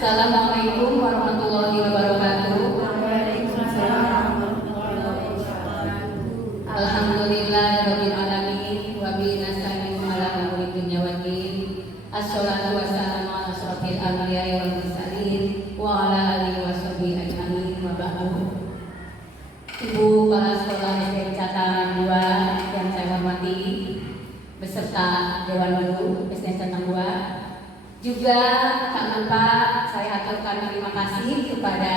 Assalamualaikum warahmatullahi wabarakatuh. Alhamdulillahirabbil alamin wa bihi nasta'inu ala umuri dunya waddin. Assalatu wassalamu ala asyrofil anbiya'i wal mursalin wa ala alihi washabihi ajmain wa ba'du. Ibu kepala sekolah SD Catang 2 yang saya hormati beserta Dewan Guru SD Catang 2. Juga tak lupa saya aturkan terima kasih kepada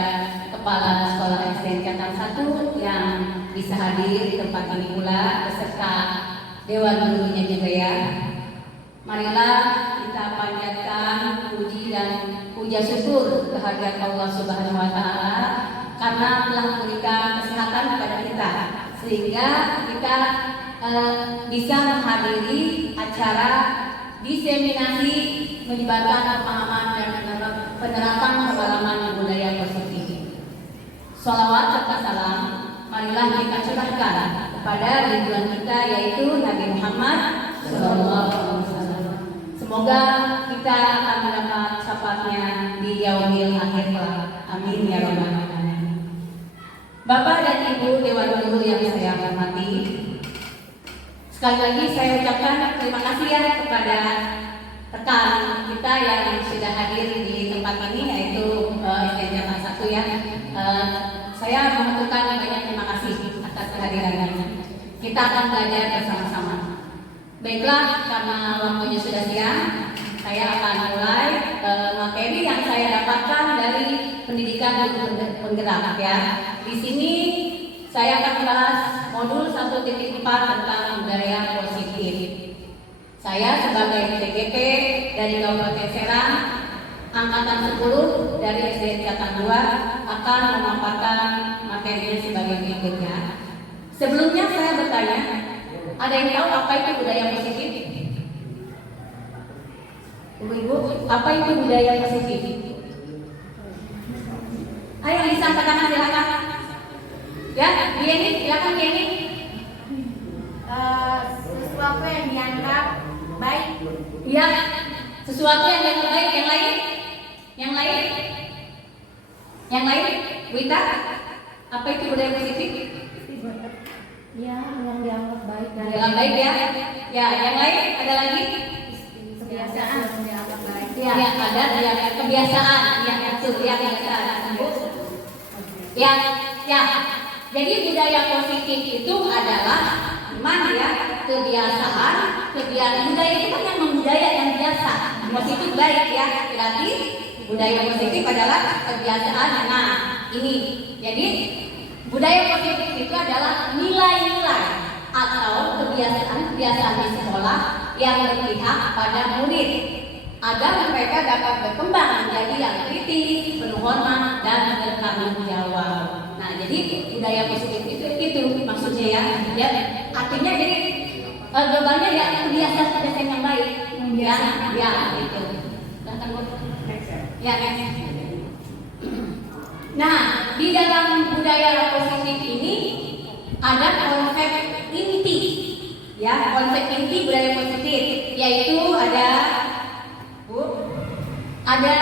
Kepala Sekolah SD Catang 1 yang bisa hadir di tempat ini pula beserta Dewan Gurunya juga ya. Marilah kita panjatkan puji dan puja syukur kehadirat Allah Subhanahu wa taala karena telah memberikan kesehatan kepada kita sehingga kita bisa menghadiri acara diseminasi menyebarkan pemahaman dan penerapan pengalaman budaya positif. Sholawat serta salam marilah kita curahkan kepada junjungan kita yaitu Nabi Muhammad SAW. Semoga kita akan mendapat syafaatnya di yaumil akhir kelak. Amin ya rabbal alamin. Bapak dan Ibu Dewan Guru yang saya hormati, sekali lagi saya ucapkan terima kasih ya kepada rekan kita yang sudah hadir di tempat ini yaitu SD Catang 1 ya. Saya mengucapkan banyak terima kasih atas kehadirannya. Kita akan belajar bersama-sama. Baiklah, karena waktunya sudah siang, saya akan mulai materi yang saya dapatkan dari pendidikan guru penggerak ya. Di sini saya akan membahas modul 1.4 tentang budaya positif. Saya sebagai PDGP dari Kabupaten Serang, angkatan 10 dari SD Catang 2 akan memaparkan materinya sebagai berikutnya. Sebelumnya saya bertanya, ada yang tahu apa itu budaya positif? Ibu-ibu, apa itu budaya positif? Ayo bisa katakan silakan. Ya, Dieni, silakan Dieni. Sesuatu yang dianggap baik. Iya, sesuatu yang dianggap baik. Yang lain? Yang lain? Yang lain? Wita, apa itu budaya positif? Ya, yang dianggap baik dan Yang baik ya. Ya, yang lain ada lagi? kebiasaan yang dianggap baik. Ya, ada ya kebiasaan. Ya, betul ya kebiasaan. Ya, ya. Jadi budaya positif itu adalah gimana ya? Kebiasaan budaya itu kan yang membudaya yang biasa. Positif baik ya. Berarti budaya positif adalah kebiasaan. Nah, ini. Jadi budaya positif itu adalah nilai-nilai atau kebiasaan di sekolah yang berpihak pada murid agar mereka dapat berkembang menjadi yang kritis, penuh hormat dan bertanggung jawab. Nah, jadi budaya positif itu maksudnya ya artinya jadi globalnya ya kebiasaan yang baik. Ya itu. Ya. Nah, di dalam budaya positif ini ada konsep inti. Ya, konsep inti budaya positif yaitu ada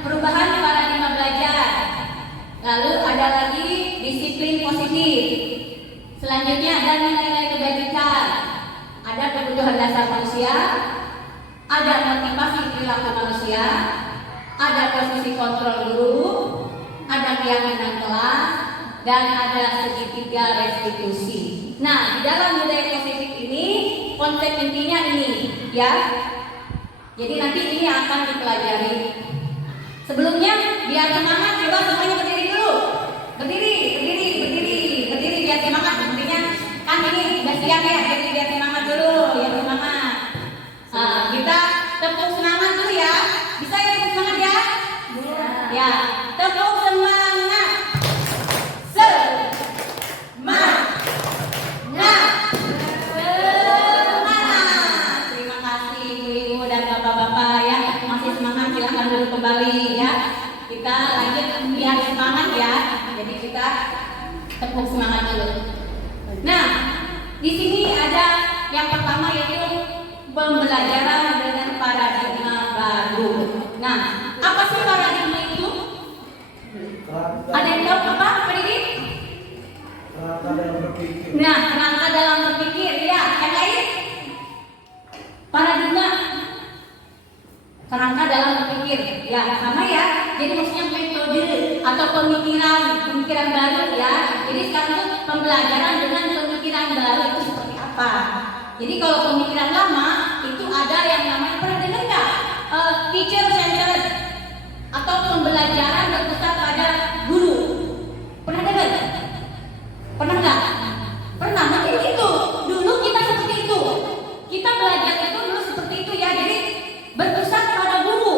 perubahan paradigma belajar. Lalu ada lagi disiplin positif. Selanjutnya ada nilai-nilai kebajikan. Ada kebutuhan dasar manusia, ada motivasi perilaku manusia, ada posisi kontrol guru, ada keyakinan kelas, dan ada segitiga restitusi. Nah, di dalam budaya positif ini konsep intinya ini ya. Jadi nanti ini akan dipelajari. Sebelumnya biar semangat coba semuanya berdiri dulu. Berdiri biar semangat. Sepertinya kan ini udah siang ya, jadi biar semangat dulu, biar semangat. Kita tepuk semangat dulu ya. Bisa ya tepuk semangat ya? Ya, tepuk semangat. Terima kasih ibu-ibu dan bapak-bapak ya. Masih semangat silahkan dulu kembali ya. Kita lanjut biar semangat ya. Jadi kita tepuk semangat dulu. Nah, di sini ada yang pertama yaitu pembelajaran dengan paradigma baru. Nah, apa sih paradigma Ada yang tahu apa? Apa ini? Kerangka dalam berpikir. Nah, kerangka dalam berpikir, ya. Yang lain? Paradigma. Kerangka dalam berpikir, ya sama ya. Jadi maksudnya metode atau pemikiran baru ya. Jadi sekarang itu pembelajaran dengan pemikiran baru itu seperti apa? Jadi kalau pemikiran lama itu ada yang namanya, pernah dengar nggak? Teacher centered atau pembelajaran berpusat pada guru. Pernah dengar? Pernah nggak? Pernah. Mungkin itu. Dulu kita seperti itu. Kita belajar itu dulu seperti itu ya. Jadi berpusat pada guru.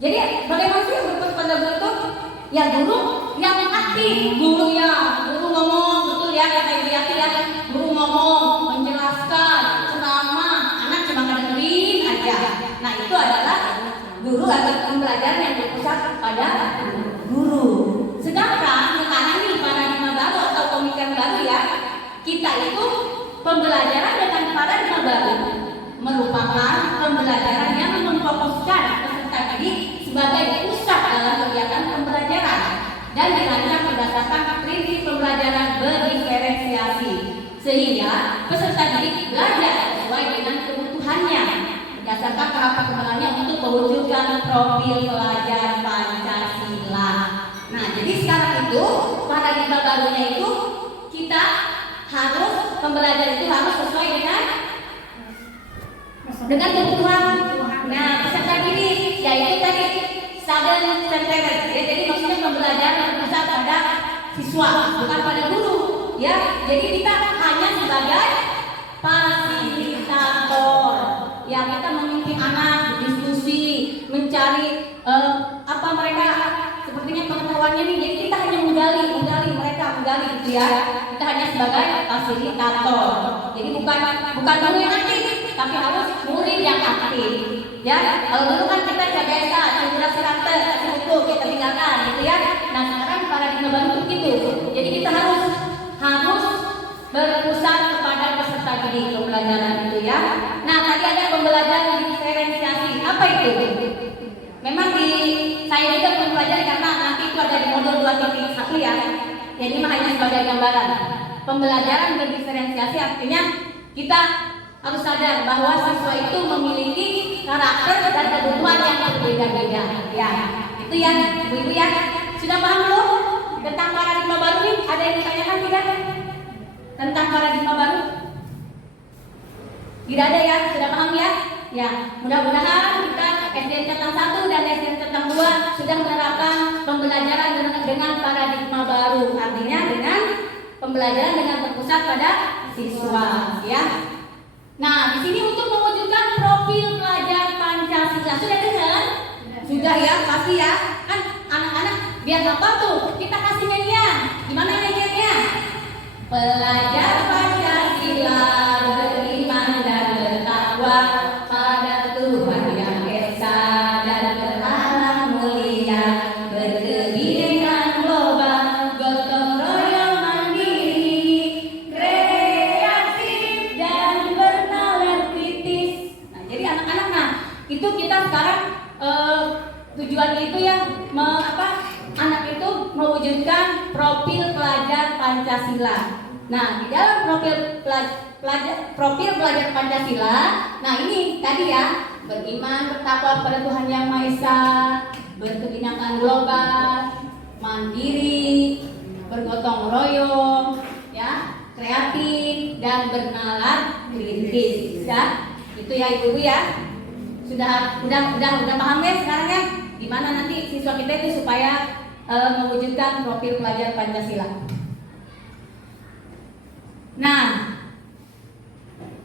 Jadi bagaimana sih berpusat pada guru itu? Ya guru yang aktif. Guru ngomong, betul ya kata Ibu Yati ya. Guru ngomong, menjelaskan, ceramah, anak cuma dengerin aja. Nah itu adalah guru atau pembelajaran yang berpusat pada guru. Sedangkan sekarang ini paradigma baru atau pemikiran baru ya, kita itu pembelajaran dengan paradigma baru merupakan pembelajaran yang memfokuskan peserta didik sebagai pusat dalam kegiatan pembelajaran dan dirancang berdasarkan prinsip pembelajaran berdiferensiasi sehingga peserta didik belajar sesuai dengan kebutuhannya berdasarkan tahap perkembangannya untuk mewujudkan profil pelajar Pancasila. Nah, jadi sekarang itu paradigma barunya itu kita harus pembelajaran itu harus sesuai dengan kebutuhan. Nah, peserta didik yaitu tadi student centered ya. Jadi maksudnya pembelajaran berpusat pada siswa bukan pada guru ya. Jadi kita hanya sebagai fasilitator ya, kita memimpin anak diskusi, mencari apa mereka sepertinya pengetahuannya nih. Jadi kita hanya menggali mereka gitu ya. Kita hanya sebagai fasilitator. Jadi bukan guru yang aktif, tapi harus murid yang aktif. Ya, kalau dulu kan kita biasa cuma serante, kasih buku, kita tinggalkan gitu ya. Nah sekarang paradigma baru begitu. Jadi kita harus berpusat kepada peserta didik pembelajaran itu ya. Nah tadi ada pembelajaran diferensiasi. Apa itu? Memang saya juga mempelajari karena nanti itu ada di modul 2.1 ya. Jadi mah hanya sebagai gambaran. Pembelajaran berdiferensiasi artinya kita harus sadar bahwa siswa itu memiliki karakter dan kebutuhan yang berbeda-beda. Ya, itu ya, ibu-ibu ya. Sudah paham belum tentang paradigma baru nih? Ada yang ditanyakan tidak? Tentang paradigma baru? Tidak ada ya, sudah paham ya? Ya, mudah-mudahan kita SDN Catang 1 dan SDN Catang 2 sudah menerapkan pembelajaran dengan paradigma baru. Artinya dengan pembelajaran dengan berpusat pada siswa, ya. Nah, di sini untuk mewujudkan profil pelajar Pancasila sudah dengar? Sudah ya, pasti ya. Kan anak-anak biar apa tuh? Kita kasih nyanyian. Gimana nyanyiannya? Pelajar Pancasila beriman dan bertakwa pada Tuhan yang esa dan beralam mulia, berkebinekaan global, gotong royong mandiri, kreatif dan bernalar kritis. Nah, jadi anak-anak, nah itu kita sekarang tujuannya itu ya anak itu mewujudkan profil pelajar Pancasila. Nah, di dalam profil pelajar Pancasila, nah ini tadi ya, beriman bertakwa pada Tuhan Yang Maha Esa, berkebinekaan global, mandiri, bergotong royong, ya, kreatif dan bernalar kritis. Ya, itu ya ibu-ibu ya. Sudah paham ya sekarang ya? Gimana nanti siswa kita itu supaya mewujudkan profil pelajar Pancasila. Nah,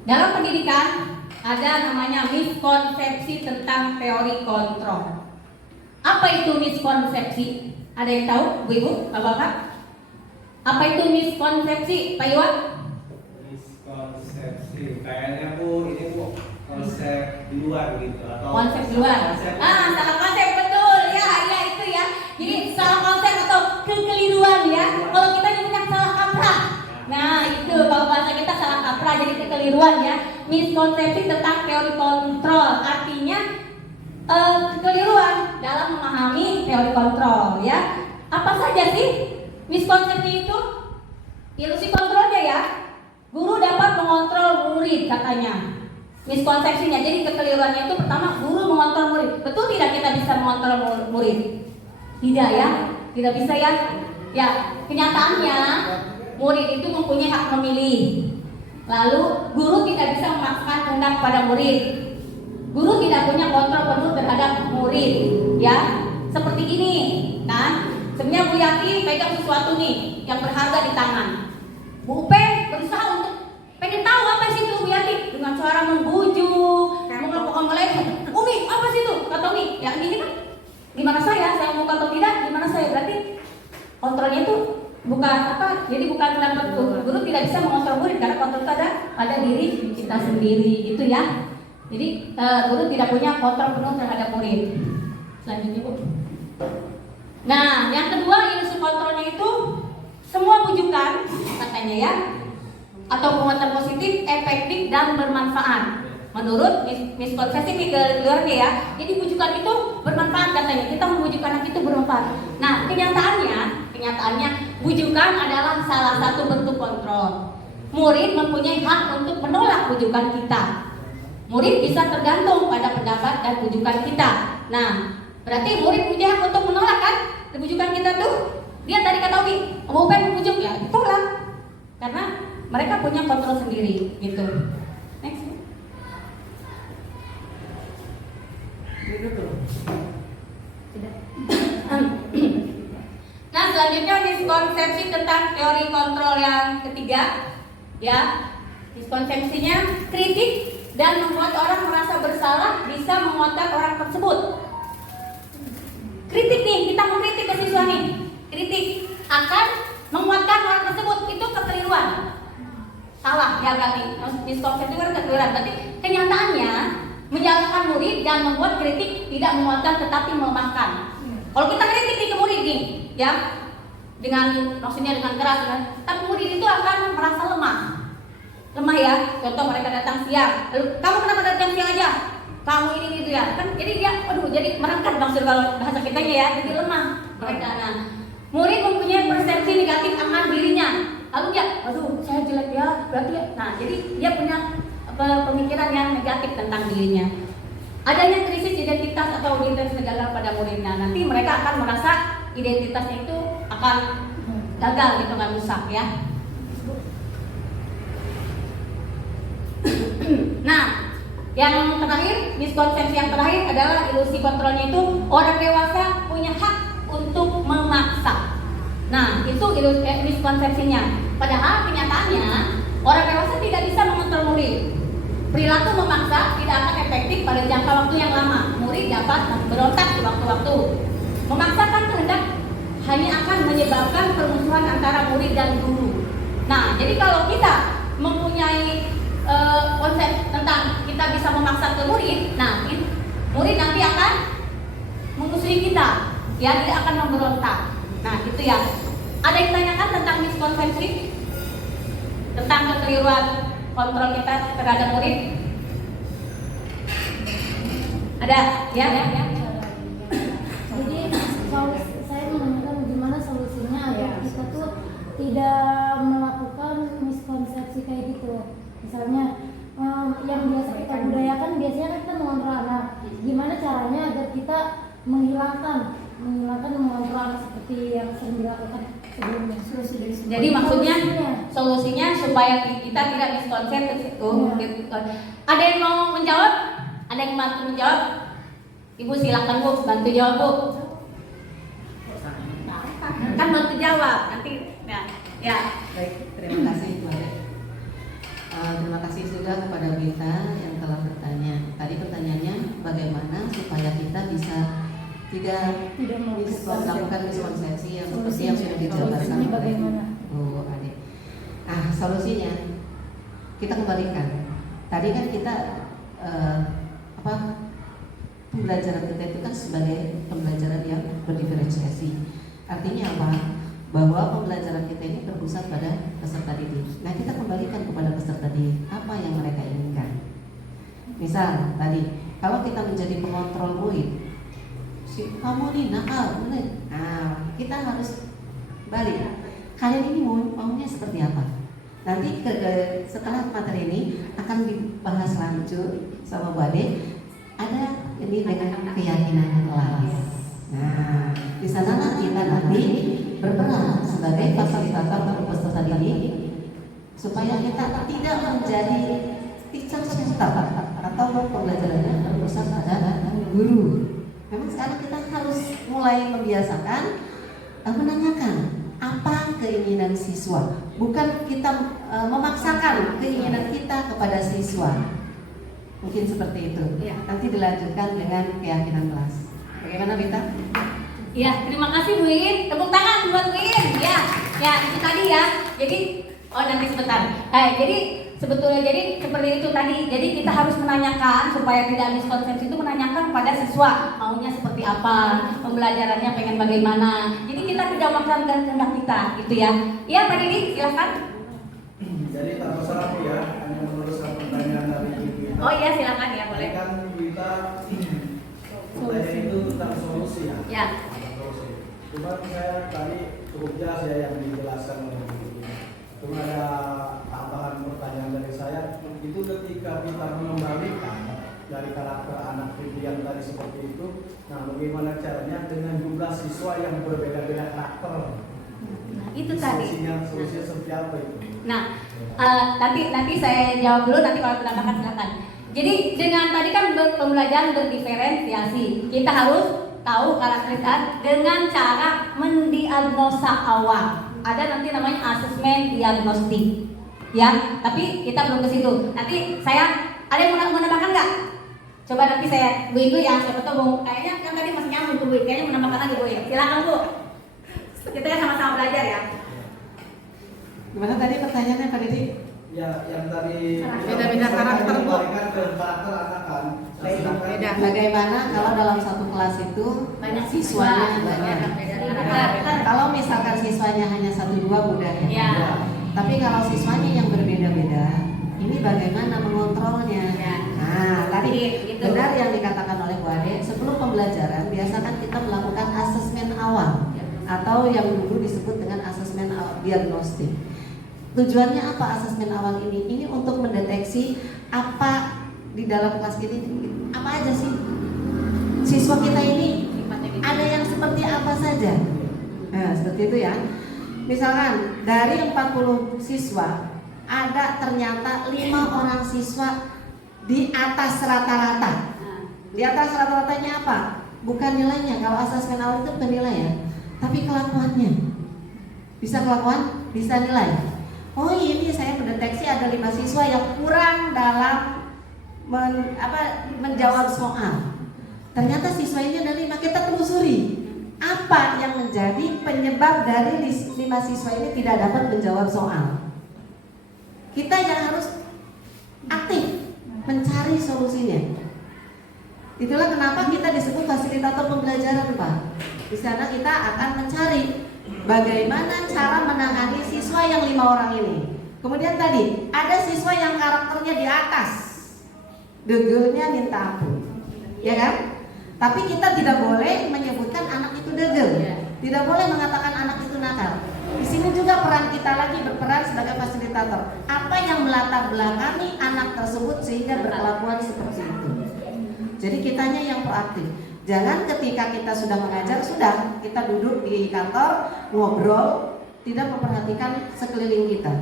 dalam pendidikan ada namanya miskonsepsi tentang teori kontrol. Apa itu miskonsepsi? Ada yang tahu, Bu-ibu, Bapak-bapak? Apa itu miskonsepsi, Pak Iwan? Miskonsepsi, kayaknya ini konsep di luar gitu atau konsep di luar. Salah konsep betul ya, itu ya. Jadi salah konsep atau kekeliruan ya. Kalau kita nyebutnya salah kaprah. Nah, itu kalau bahasa kita salah kaprah, jadi kekeliruan ya. Miskonsepsi tentang teori kontrol artinya kekeliruan dalam memahami teori kontrol ya. Apa saja sih miskonsepsi itu? Ilusi kontrolnya ya. Guru dapat mengontrol murid katanya. Miskonsepsinya, jadi kekeliruannya itu pertama guru mengontrol murid. Betul tidak kita bisa mengontrol murid? Tidak ya, tidak bisa ya. Ya, kenyataannya murid itu mempunyai hak memilih. Lalu guru tidak bisa memaksakan kehendak pada murid. Guru tidak punya kontrol penuh terhadap murid, ya. Seperti ini, kan? Sebenarnya Bu Yati pegang sesuatu nih yang berharga di tangan. Bu Upen berusaha untuk pengen tahu apa sih itu Bu Yati dengan suara membujuk, mengelopokkan melempar. Umi, apa sih itu? Kata Umi, ya ini kan gimana saya mau atau tidak, gimana saya berarti kontrolnya itu bukan apa, jadi bukan dapat guru tidak bisa mengontrol murid karena kontrol itu ada pada diri kita sendiri gitu ya. Jadi guru tidak punya kontrol penuh terhadap murid. Selanjutnya Bu. Nah, yang kedua ilusi kontrolnya itu semua bujukan katanya ya, atau penguatan positif, efektif dan bermanfaat. Menurut miskonsepsi keluarnya ya, jadi bujukan itu bermanfaat katanya. Kita membujuk anak itu bermanfaat. Nah, kenyataannya bujukan adalah salah satu bentuk kontrol. Murid mempunyai hak untuk menolak bujukan kita. Murid bisa tergantung pada pendapat dan bujukan kita. Nah, berarti murid punya hak untuk menolak kan bujukan kita tuh. Dia tadi kata Umi, mau pengen membujuk ya, ditolak. Karena mereka punya kontrol sendiri gitu. Next. Nah, selanjutnya miskonsepsi tentang teori kontrol yang ketiga, ya. Miskonsepsinya kritik dan membuat orang merasa bersalah bisa mengotak orang tersebut. Kritik nih, kita mengkritik ke siswa nih. Kritik akan menguatkan orang tersebut, itu kekeliruan. Salah, ya berarti miskonsepsi itu kan kekeliruan. Berarti kenyataannya menjalankan murid dan membuat kritik tidak menguatkan tetapi melemahkan. Kalau kita kritik nih ke murid nih, ya, maksudnya dengan keras, kan? Tapi murid itu akan merasa lemah ya. Contoh mereka datang siang, lalu kamu kenapa datang siang aja? Kamu ini gitu ya, kan? Jadi dia, jadi merangkak maksud kalau bahasa kitanya ya, jadi lemah mereka. Nah, murid mempunyai persepsi negatif akan dirinya. Lalu dia, saya jelek ya, berarti ya. Nah, jadi dia punya pemikiran yang negatif tentang dirinya. Adanya krisis identitas atau identitas gagal pada muridnya, nanti mereka akan merasa identitasnya itu akan gagal gitu, nggak rusak ya. Nah, yang terakhir, miskonsepsi yang terakhir adalah ilusi kontrolnya itu orang dewasa punya hak untuk memaksa. Nah, itu miskonsepsinya. Padahal kenyataannya orang dewasa tidak bisa mengontrol murid. Perilaku memaksa tidak akan efektif pada jangka waktu yang lama. Murid dapat berontak sewaktu-waktu. Memaksakan kehendak hanya akan menyebabkan permusuhan antara murid dan guru. Nah, jadi kalau kita mempunyai konsep tentang kita bisa memaksa ke murid, nah murid nanti akan memusuhi kita, ya, dia akan memberontak. Nah, gitu ya. Ada yang ditanyakan tentang miskonsepsi, tentang kekeliruan kontrol kita terhadap murid? Ada, ya. Jadi saya menanyakan gimana solusinya agar kita tuh tidak melakukan miskonsepsi kayak gitu. Misalnya yang biasa kita budayakan biasanya kan kita mengontrol anak. Gimana caranya agar kita menghilangkan mengontrol anak seperti yang sering dilakukan sebelumnya? Jadi maksudnya solusinya supaya kita tidak miskonsepsi itu. Ada yang mau menjawab? Ada yang mau menjawab? Ibu silakan Bu, bantu jawab Bu. Kan bantu jawab nanti. Ya. Baik, terima kasih Bu. Terima kasih juga kepada Bita yang telah bertanya. Tadi pertanyaannya bagaimana supaya kita bisa tidak melakukan miskonsepsi yang seperti yang sudah dijelaskan oleh Bu Ade. Nah, solusinya kita kembalikan. Tadi kan kita pembelajaran kita itu kan sebagai pembelajaran yang berdiferensiasi. Artinya apa? Bahwa pembelajaran kita ini berpusat pada peserta didik. Nah, kita kembalikan kepada peserta didik apa yang mereka inginkan. Misal tadi, kalau kita menjadi pengontrol murid, kamu nih nakal, bener. Nah, kita harus balik. Kalian ini maunya seperti apa? Nanti setelah materi ini akan dibahas lanjut sama Bu Ade. Ada ini dengan keyakinan kelas. Nah, di sana kita nanti berperan sebagai fasilitator untuk peserta didik supaya kita tidak menjadi teacher center atau pembelajarannya berpusat pada guru. Memang sekarang kita harus mulai membiasakan menanyakan apa keinginan siswa, bukan kita memaksakan keinginan kita kepada siswa. Mungkin seperti itu. Ya. Nanti dilanjutkan dengan keyakinan kelas. Bagaimana Bita? Ya, terima kasih Bu Iin. Tepuk tangan buat Bu Iin. Ya itu tadi ya. Jadi, nanti sebentar. Jadi sebetulnya seperti itu tadi. Jadi kita harus menanyakan supaya tidak miskonsepsi itu, menanyakan pada siswa maunya seperti apa, pembelajarannya pengen bagaimana. Jadi kita tidak memaksakan kehendak kita, gitu ya. Iya, Pak Didi, silakan. Jadi tak masalah ya, hanya meneruskan pertanyaan dari Ibu Ita. Oh iya, silakan ya, boleh. Kan kita pertanyaan itu tentang solusi ya. Ya. Solusi. Cuma saya tadi cukup jelas ya yang dijelaskan oleh Ibu Ita. Cuma ada tambahan pertanyaan dari saya. Itu ketika kita mengembalikan dari karakter anak yang tadi seperti itu, nah bagaimana caranya dengan jumlah siswa yang berbeda-beda karakter? Nah, itu tadi. Solusinya seperti apa itu? Nah, nanti saya jawab dulu, nanti kalau pendapat silakan. Jadi dengan tadi kan pembelajaran berdiferensiasi, kita harus tahu karakteristik dengan cara mendiagnosa awal. Ada nanti namanya asesmen diagnostik, ya. Tapi kita belum ke situ. Nanti saya ada yang mau menambahkan nggak? Coba nanti saya Bu Iin ya, siapa tahu kayaknya kan tadi masih nyambung ke Bu Iin, kayaknya menambahkan lagi Bu Iin. Silakan Bu. Kita sama-sama belajar ya. Gimana tadi pertanyaannya Pak Didi? Ya, yang tadi Beda-beda karakter, Bu. dibalikan ke karakter anak kan. Beda. Bagaimana kalau dalam satu kelas itu Banyak siswanya banyak? Kalau misalkan siswanya hanya 1-2 mudah ya. Ya. Tapi kalau siswanya yang berbeda-beda, ini bagaimana mengontrolnya? Ya. Nah, tadi Gitu. benar yang dikatakan oleh Bu Ade, sebelum pembelajaran biasakan kita melakukan asesmen awal atau yang dulu disebut dengan asesmen diagnostik. Tujuannya apa asesmen awal ini? Ini untuk mendeteksi apa di dalam kelas ini, apa aja sih siswa kita ini, ada yang seperti apa saja. Nah, seperti itu ya. Misalkan dari 40 siswa ada ternyata 5 orang siswa di atas rata-rata. Di atas rata-ratanya apa? Bukan nilainya. Kalau asesmen awal itu bukan nilai ya, tapi kelakuannya. Bisa kelakuan, bisa nilai. Oh ini saya mendeteksi ada 5 siswa yang kurang dalam menjawab soal. Ternyata siswa ini ada 5, kita telusuri apa yang menjadi penyebab dari 5 siswa ini tidak dapat menjawab soal. Kita yang harus aktif mencari solusinya. Itulah kenapa kita disebut fasilitator pembelajaran, Pak. Di sana kita akan mencari bagaimana cara menangani siswa yang 5 orang ini. Kemudian tadi ada siswa yang karakternya di atas, degelnya minta ampun, ya kan? Tapi kita tidak boleh menyebutkan anak itu degel, tidak boleh mengatakan anak itu nakal. Di sini juga peran kita lagi berperan sebagai fasilitator. Apa yang melatar belakangi anak tersebut sehingga berkelakuan seperti itu. Jadi kitanya yang proaktif. Jangan ketika kita sudah mengajar, sudah kita duduk di kantor ngobrol, tidak memperhatikan sekeliling kita.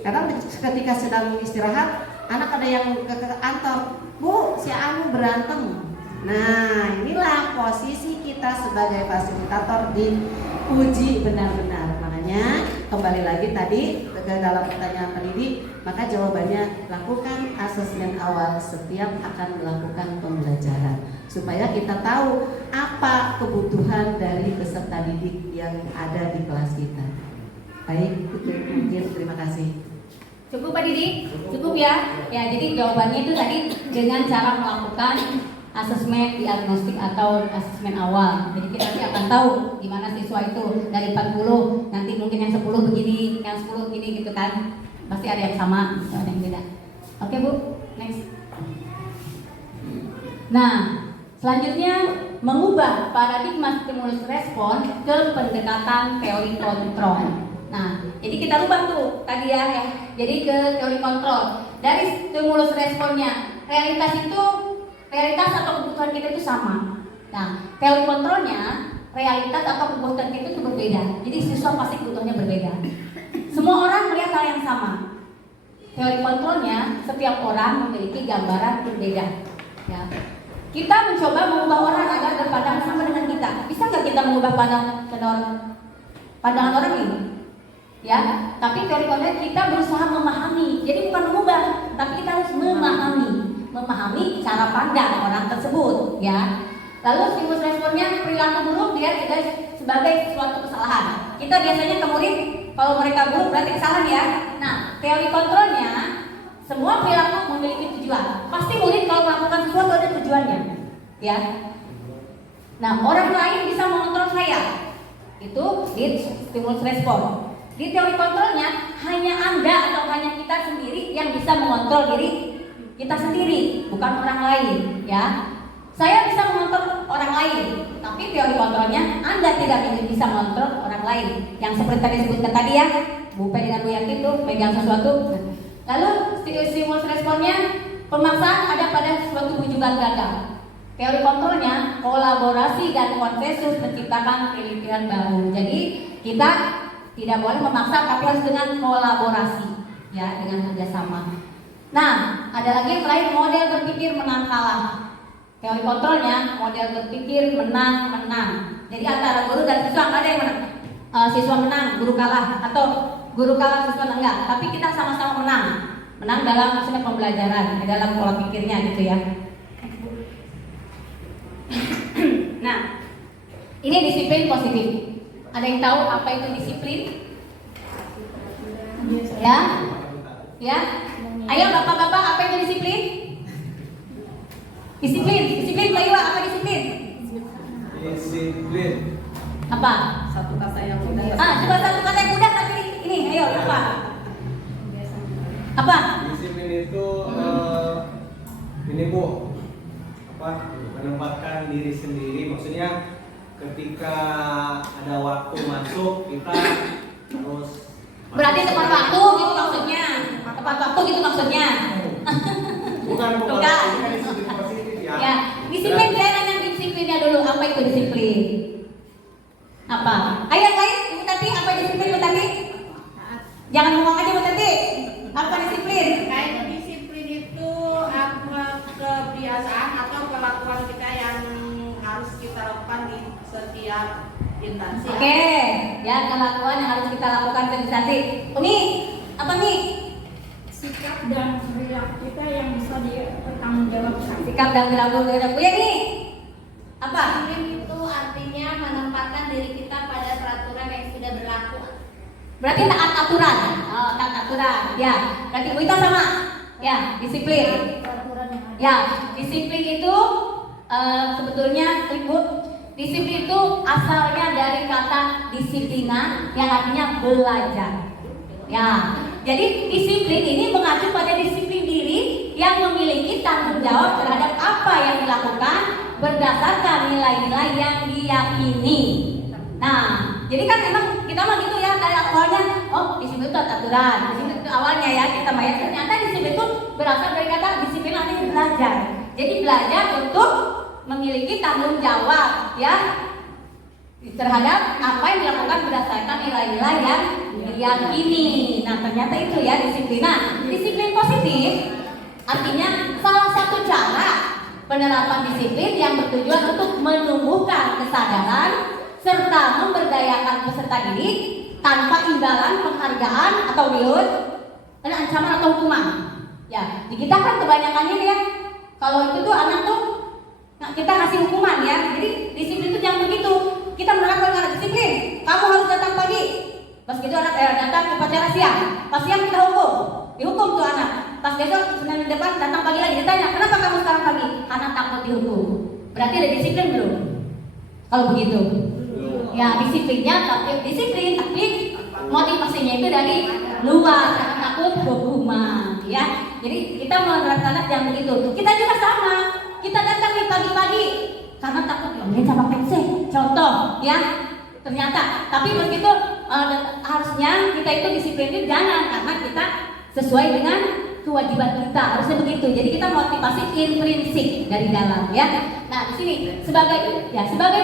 Kadang ketika sedang istirahat, anak ada yang ke kantor, Bu, si Anu berantem. Nah, inilah posisi kita sebagai fasilitator diuji benar-benar. Makanya kembali lagi tadi ke dalam pertanyaan pendidik, maka jawabannya lakukan asesmen awal setiap akan melakukan pembelajaran supaya kita tahu apa kebutuhan dari peserta didik yang ada di kelas kita. Baik, itu mungkin, terima kasih. Cukup Pak Didi? Cukup ya? Ya, jadi jawabannya itu tadi dengan cara melakukan asesmen diagnostik atau asesmen awal. Jadi kita nanti akan tahu gimana siswa itu dari 40, nanti mungkin yang 10 begini, yang 10 begini gitu kan. Pasti ada yang sama, ada yang beda. Oke Bu, next. Nah, selanjutnya mengubah paradigma stimulus respon ke pendekatan teori kontrol. Nah, jadi kita rubah tuh tadi ya. Jadi ke teori kontrol. Dari stimulus responnya, realitas atau kebutuhan kita itu sama. Nah, teori kontrolnya, realitas atau kebutuhan kita itu berbeda. Jadi siswa pasti kebutuhannya berbeda. Semua orang melihat hal yang sama. Teori kontrolnya, setiap orang memiliki gambaran berbeda. Ya. Kita mencoba mengubah orang agar berpandangan sama dengan kita. Bisa nggak kita mengubah pandangan orang ini? Ya, tapi teori kontrol kita berusaha memahami. Jadi bukan mengubah, tapi kita harus memahami cara pandang orang tersebut. Ya. Lalu stimulus responnya, perilaku buruk dia tidak sebagai suatu kesalahan. Kita biasanya ke murid, kalau mereka buruk berarti kesalahan ya. Nah, teori kontrolnya, semua perilaku memiliki tujuan. Pasti murid kalau melakukan sesuatu ada tujuannya, ya. Nah, orang lain bisa mengontrol saya. Itu di stimulus respon. Di teori kontrolnya, hanya Anda atau hanya kita sendiri yang bisa mengontrol diri kita sendiri, bukan orang lain, ya. Saya bisa mengontrol orang lain, tapi teori kontrolnya Anda tidak bisa mengontrol orang lain. Yang seperti tadi disebutkan tadi ya, Bu Pe dengan Bu Yanti itu megang sesuatu. Lalu stimulus responnya, pemaksaan ada pada suatu bujukan gagal. Teori kontrolnya, kolaborasi dan konsensus menciptakan pilihan baru. Jadi kita tidak boleh memaksa, tapi harus dengan kolaborasi, ya, dengan kerjasama. Nah, ada lagi yang terakhir, model berpikir menang kalah. Teori kontrolnya, model berpikir menang-menang. Jadi antara guru dan siswa nggak ada yang menang. Siswa menang, guru kalah, atau guru kalah, siswa enggak. Tapi kita sama-sama menang. Menang dalam maksudnya pembelajaran, dalam pola pikirnya gitu ya. Nah, ini disiplin positif. Ada yang tahu apa itu disiplin? Ya? Ya? Ayo bapak-bapak, apa itu disiplin? Disiplin Mbak Iwa, apa disiplin? Disiplin. Apa? Satu kata yang mudah. Coba satu kata yang mudah tapi ini, ayo apa? Apa? Disiplin itu ini Bu, menempatkan diri sendiri. Maksudnya ketika ada waktu masuk kita harus. Berarti tepat waktu gitu maksudnya. Tepat waktu gitu maksudnya. Bukan. Ini disiplin positif ya. Ya, disiplin saya nanya disiplinnya dulu. Apa itu disiplin? Apa? Ayo yang lain, Ibu Tati, apa disiplin Ibu Tati? Jangan ngomong aja Ibu Tati. Apa disiplin? Kayak disiplin itu apa kebiasaan atau kelakuan kita yang harus kita lakukan di setiap instansi. Oke, ya kelakuan yang harus kita lakukan di instansi. Umi, apa nih? Sikap dan perilaku kita yang bisa dipertanggungjawabkan. Sikap dan perilaku kita. Ya nih. Apa? Disiplin itu artinya menempatkan diri kita pada peraturan yang sudah berlaku. Berarti taat aturan. Oh, taat aturan. Ya, berarti kita sama. Ya, disiplin. Peraturan yang ada. Ya, disiplin itu sebetulnya Ibu, disiplin itu asalnya dari kata disiplina yang artinya belajar. Ya, jadi disiplin ini mengacu pada disiplin diri yang memiliki tanggung jawab terhadap apa yang dilakukan berdasarkan nilai-nilai yang diyakini. Nah, jadi kan memang kita mah gitu ya, dari awalnya, oh disiplin itu aturan, disiplin itu awalnya ya kita bayar. Ternyata disiplin itu berasal dari kata disiplin artinya belajar. Jadi belajar untuk memiliki tanggung jawab ya terhadap apa yang dilakukan berdasarkan nilai-nilai yang diyakini. Nah ternyata itu ya disiplin. Nah, disiplin positif artinya salah satu cara penerapan disiplin yang bertujuan untuk menumbuhkan kesadaran serta memberdayakan peserta didik tanpa imbalan penghargaan atau reward dan ancaman atau hukuman. Ya, di kita kan kebanyakannya ya kalau itu tuh anak tuh kita kasih hukuman ya. Jadi disiplin itu jangan begitu. Kita menerapkan anak disiplin. Kamu harus datang pagi. Pas gitu anak datang upacara siang. Pas siang kita hukum. Dihukum tuh anak. Pas besok Senin depan datang pagi lagi ditanya, "Kenapa kamu sekarang pagi?" Karena takut dihukum. Berarti ada disiplin belum? Kalau begitu. Ya, disiplinnya tapi disiplin tapi motivasinya itu dari luar karena takut hukuman ya. Jadi kita menerapkan anak yang begitu. Kita juga sama. Kita datang nih pagi-pagi karena takut diomongin sama PC. Contoh ya, ternyata. Tapi begitu harusnya kita itu disiplin itu jangan, karena kita sesuai dengan kewajiban kita, harusnya begitu. Jadi kita motivasi intrinsik dari dalam ya. Nah di sini sebagai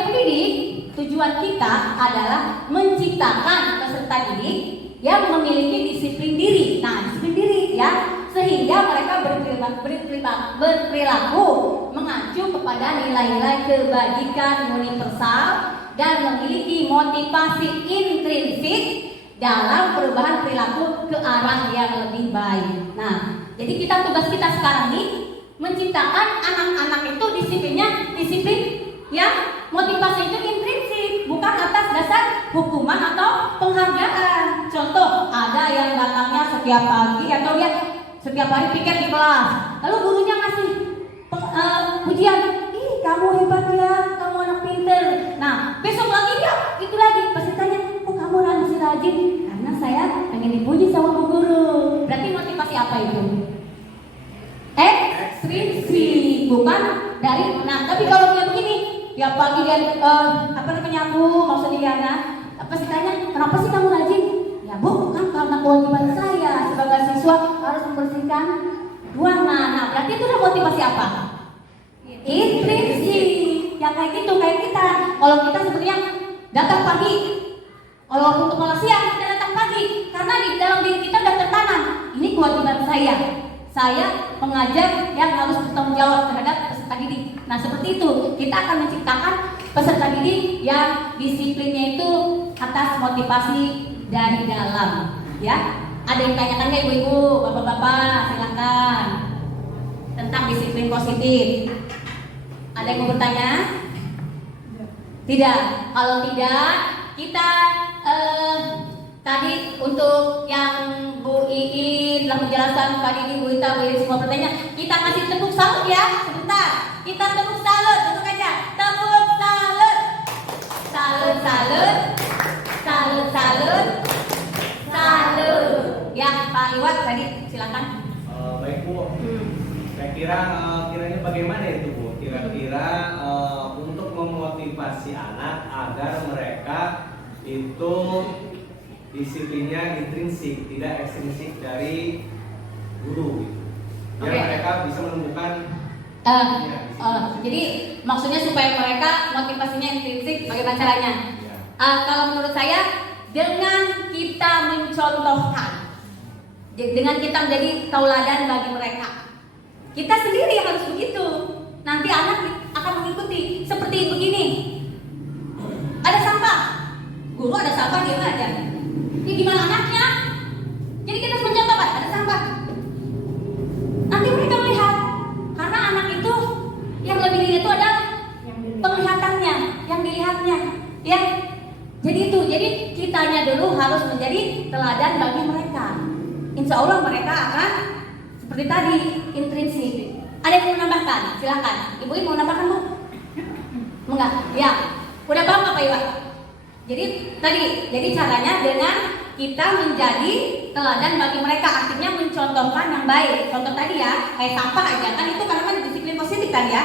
pendidik, tujuan kita adalah menciptakan peserta didik yang memiliki disiplin diri. Nah disiplin diri ya, sehingga mereka berperilaku mengacu kepada nilai-nilai kebajikan universal dan memiliki motivasi intrinsik dalam perubahan perilaku ke arah yang lebih baik. Nah, jadi tugas kita sekarang nih menciptakan anak-anak itu disiplin yang motivasi itu intrinsik, bukan atas dasar hukuman atau penghargaan. Contoh, ada yang datangnya setiap pagi atau dia setiap hari piket di kelas, lalu gurunya ngasih pujian, ih kamu hebat ya, kamu anak pinter. Nah, besok lagi dia itu lagi pasti tanya, kok kamu masih rajin? Karena saya pengen dipuji sama bu guru. Berarti motivasi apa itu? Ekstrinsik, bukan dari. Nah, tapi kalau dia begini, tiap pagi dia nyapu, maksudnya Diana, pasti tanya, kenapa sih kamu rajin? Ya bu, kan karena kewajiban saya sebagai siswa harus membersihkan ruangan. Nah, berarti itu udah motivasi apa? Intrinsik. Yang kayak gitu, kayak kita. Kalau kita sebenarnya datang pagi, kalau untuk kelas siang kita datang pagi, karena di dalam diri kita udah tertanam, ini kewajiban saya. Saya pengajar yang harus bertanggung jawab terhadap peserta didik. Nah seperti itu, kita akan menciptakan peserta didik yang disiplinnya itu atas motivasi dari dalam. Ya, ada yang tanyakan nggak ibu-ibu, bapak-bapak, silakan tentang disiplin positif. Ada yang mau bertanya? Tidak. Kalau tidak, kita tadi untuk yang Bu Iin telah menjelaskan, Pak Didi, Bu Ita, Bu Iin semua bertanya. Kita kasih tepuk salut ya, sebentar. Kita tepuk salut, tepuk aja. Tepuk salut. Salut, salut. Salut, salut. Salut. Ya, Pak Iwat tadi silakan. Baik Bu. Saya kiranya bagaimana itu Bu? Kira-kira untuk memotivasi anak agar mereka itu disiplinnya intrinsik, tidak ekstrinsik dari guru gitu. Biar mereka bisa menemukan jadi maksudnya supaya mereka motivasinya intrinsik, bagaimana caranya? ya. Kalau menurut saya dengan kita mencontohkan, dengan kita menjadi tauladan bagi mereka. Kita sendiri harus begitu. Nanti anak akan mengikuti. Seperti begini. Ada sampah. Guru ada sampah dia ngajar. Ini gimana anaknya? Jadi kita harus mencontohkan ada sampah. Nanti mereka melihat. Karena anak itu yang lebih dilihat itu adalah penglihatannya, yang dilihatnya. Ya. Jadi itu. Jadi kitanya dulu harus menjadi teladan bagi mereka. Insya Allah mereka akan seperti tadi, intrinsik. Ada yang mau menambahkan? Silakan. Ibu mau menambahkan Bu? Enggak? Ya. Udah paham Pak Iwan? Jadi caranya dengan kita menjadi teladan bagi mereka, artinya mencontohkan yang baik. Contoh tadi ya, kayak sampah aja kan itu karena kan disiplin positif tadi ya.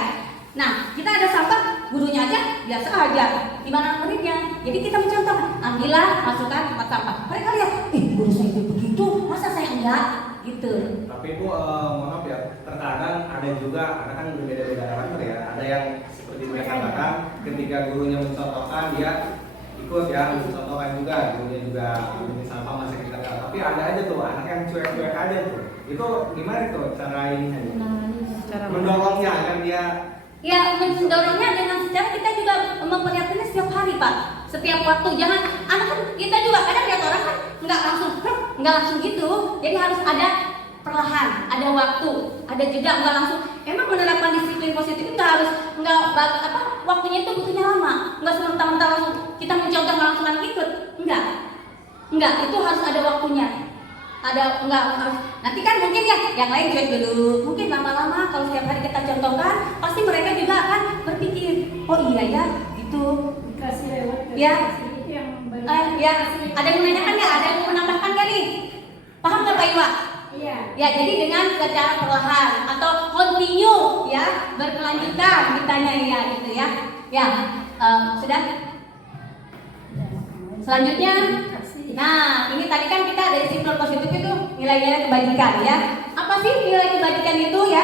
Nah, kita ada sampah, gurunya aja biasa aja. Gimana muridnya? Jadi kita mencontoh, ambillah, masukkan tempat sampah. Mereka lihat, guru saya itu begitu, masa saya enggak? Gitu. Tapi Bu, mohon maaf ya, terkadang ada juga, karena kan berbeda-beda karakter ya. Ada yang seperti dia katakan, ketika gurunya mencontohkan dia ikut ya, mencontohkan juga, gurunya juga ambil sampah masih kita enggak. Tapi ada aja tuh anak yang cuek-cuek aja tuh. Itu gimana tuh cara ini? Mendorongnya agar dia. Ya, mendorongnya dengan secara kita juga memperlihatkannya setiap hari Pak, setiap waktu. Jangan anak kan kita juga kadang lihat orang kan nggak langsung gitu. Jadi harus ada perlahan, ada waktu, ada jeda, nggak langsung. Emang menerapkan disiplin positif itu harus waktunya itu butuhnya lama, nggak sementara langsung kita mencontoh langsung anak ikut, enggak, itu harus ada waktunya. Nanti kan mungkin ya yang lain cuek dulu, mungkin lama-lama kalau setiap hari kita contohkan pasti mereka juga akan berpikir, oh iya ya gitu. Kasih lewat Ya. yang Ya, ada yang menanyakan nggak? Ada yang mau menambahkan nggak nih? Paham nggak Pak Iwa? Iya. Ya, jadi dengan secara perlahan atau continue ya, berkelanjutan ditanya ya gitu ya. Ya, sudah. Selanjutnya, nah ini tadi kan kita dari simple positif itu nilai-nilai kebajikan ya. Apa sih nilai kebajikan itu ya?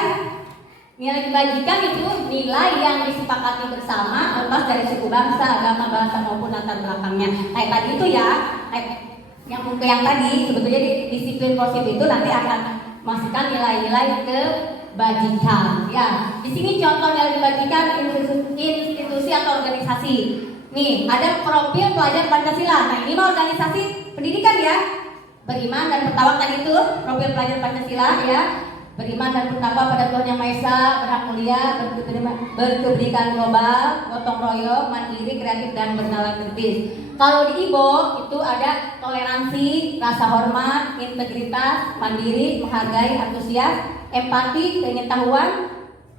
Nilai kebajikan itu nilai yang disepakati bersama lepas dari suku bangsa, agama, bahasa maupun latar belakangnya. Kayak tadi itu ya, yang tadi sebetulnya di disiplin positif itu nanti akan masukkan nilai-nilai kebajikan. Ya, di sini contoh nilai kebajikan institusi atau organisasi. Nih, ada profil pelajar Pancasila. Nah, ini mah organisasi pendidikan ya. Beriman dan bertawak tadi itu profil pelajar Pancasila ya. Beriman dan bertakwa pada Tuhan Yang Maha Esa, berhak mulia, berkepentingan global, gotong royong, mandiri, kreatif dan bernalar kritis. Kalau di IBO itu ada toleransi, rasa hormat, integritas, mandiri, menghargai, antusias, empati, pengetahuan,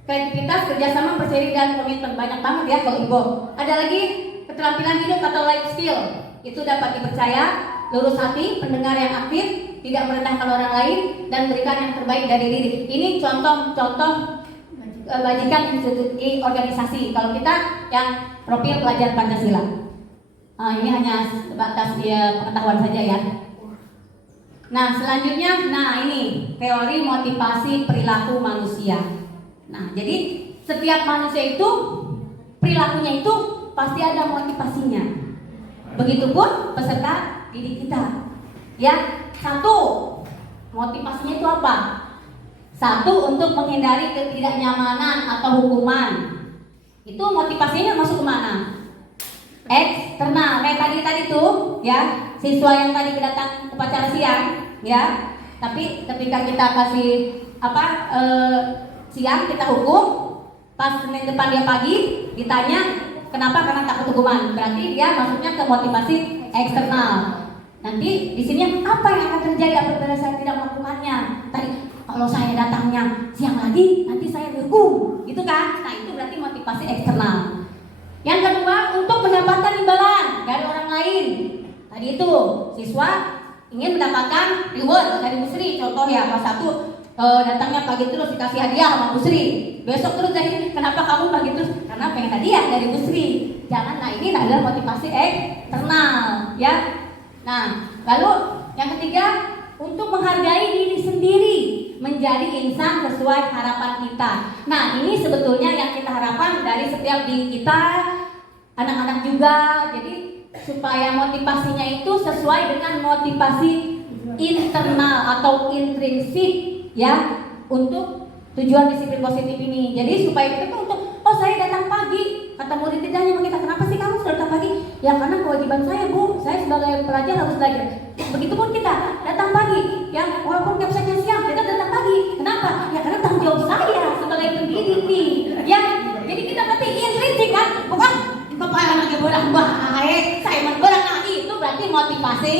kreativitas, kerjasama, perseri dan komitmen. Banyak banget ya kalau IBO. Ada lagi keterampilan hidup atau life skill. Itu dapat dipercaya, lurus hati, pendengar yang aktif, tidak merendahkan orang lain, dan berikan yang terbaik dari diri. Ini contoh-contoh bajikan institusi organisasi. Kalau kita yang profil pelajar Pancasila. Ini hanya sebatas pengetahuan saja ya. Nah selanjutnya, ini teori motivasi perilaku manusia. Nah jadi setiap manusia itu perilakunya itu pasti ada motivasinya. Begitupun peserta didik kita. Ya, satu motivasinya itu apa? Satu, untuk menghindari ketidaknyamanan atau hukuman. Itu motivasinya masuk kemana? Eksternal. Kayak tadi tuh, ya, siswa yang tadi datang upacara siang, ya. Tapi ketika kita kasih siang kita hukum, pas Senin depan dia pagi ditanya kenapa, karena takut hukuman. Berarti dia masuknya ke motivasi eksternal. Nanti di sini apa yang akan terjadi apabila saya tidak melakukannya? Tadi kalau saya datangnya siang lagi, nanti saya dihukum, gitu kan? Nah itu berarti motivasi eksternal. Yang kedua, untuk mendapatkan imbalan dari orang lain. Tadi itu siswa ingin mendapatkan reward dari Bu Sri. Contoh ya, kelas 1 datangnya pagi terus dikasih hadiah sama Bu Sri. Besok terus jadi kenapa kamu pagi terus? Karena pengen hadiah dari Bu Sri. Jangan, nah ini adalah motivasi eksternal, ya. Nah, lalu yang ketiga, untuk menghargai diri sendiri, menjadi insan sesuai harapan kita. Nah, ini sebetulnya yang kita harapkan dari setiap diri kita, anak-anak juga. Jadi supaya motivasinya itu sesuai dengan motivasi internal atau intrinsik ya, untuk tujuan disiplin positif ini. Jadi supaya kita tuh untuk, saya datang pagi. Kata murid ditanya sama kita, kenapa sih kamu sudah datang pagi? Ya karena kewajiban saya Bu, saya sebagai pelajar harus belajar. Begitupun kita datang pagi, ya walaupun absennya siang, kita datang pagi. Kenapa? Ya karena tanggung jawab saya sebagai pendidik nih. Ya, jadi kita berarti intrinsik kan, bukan kepala anaknya berang baik, saya berang. Nah itu berarti motivasi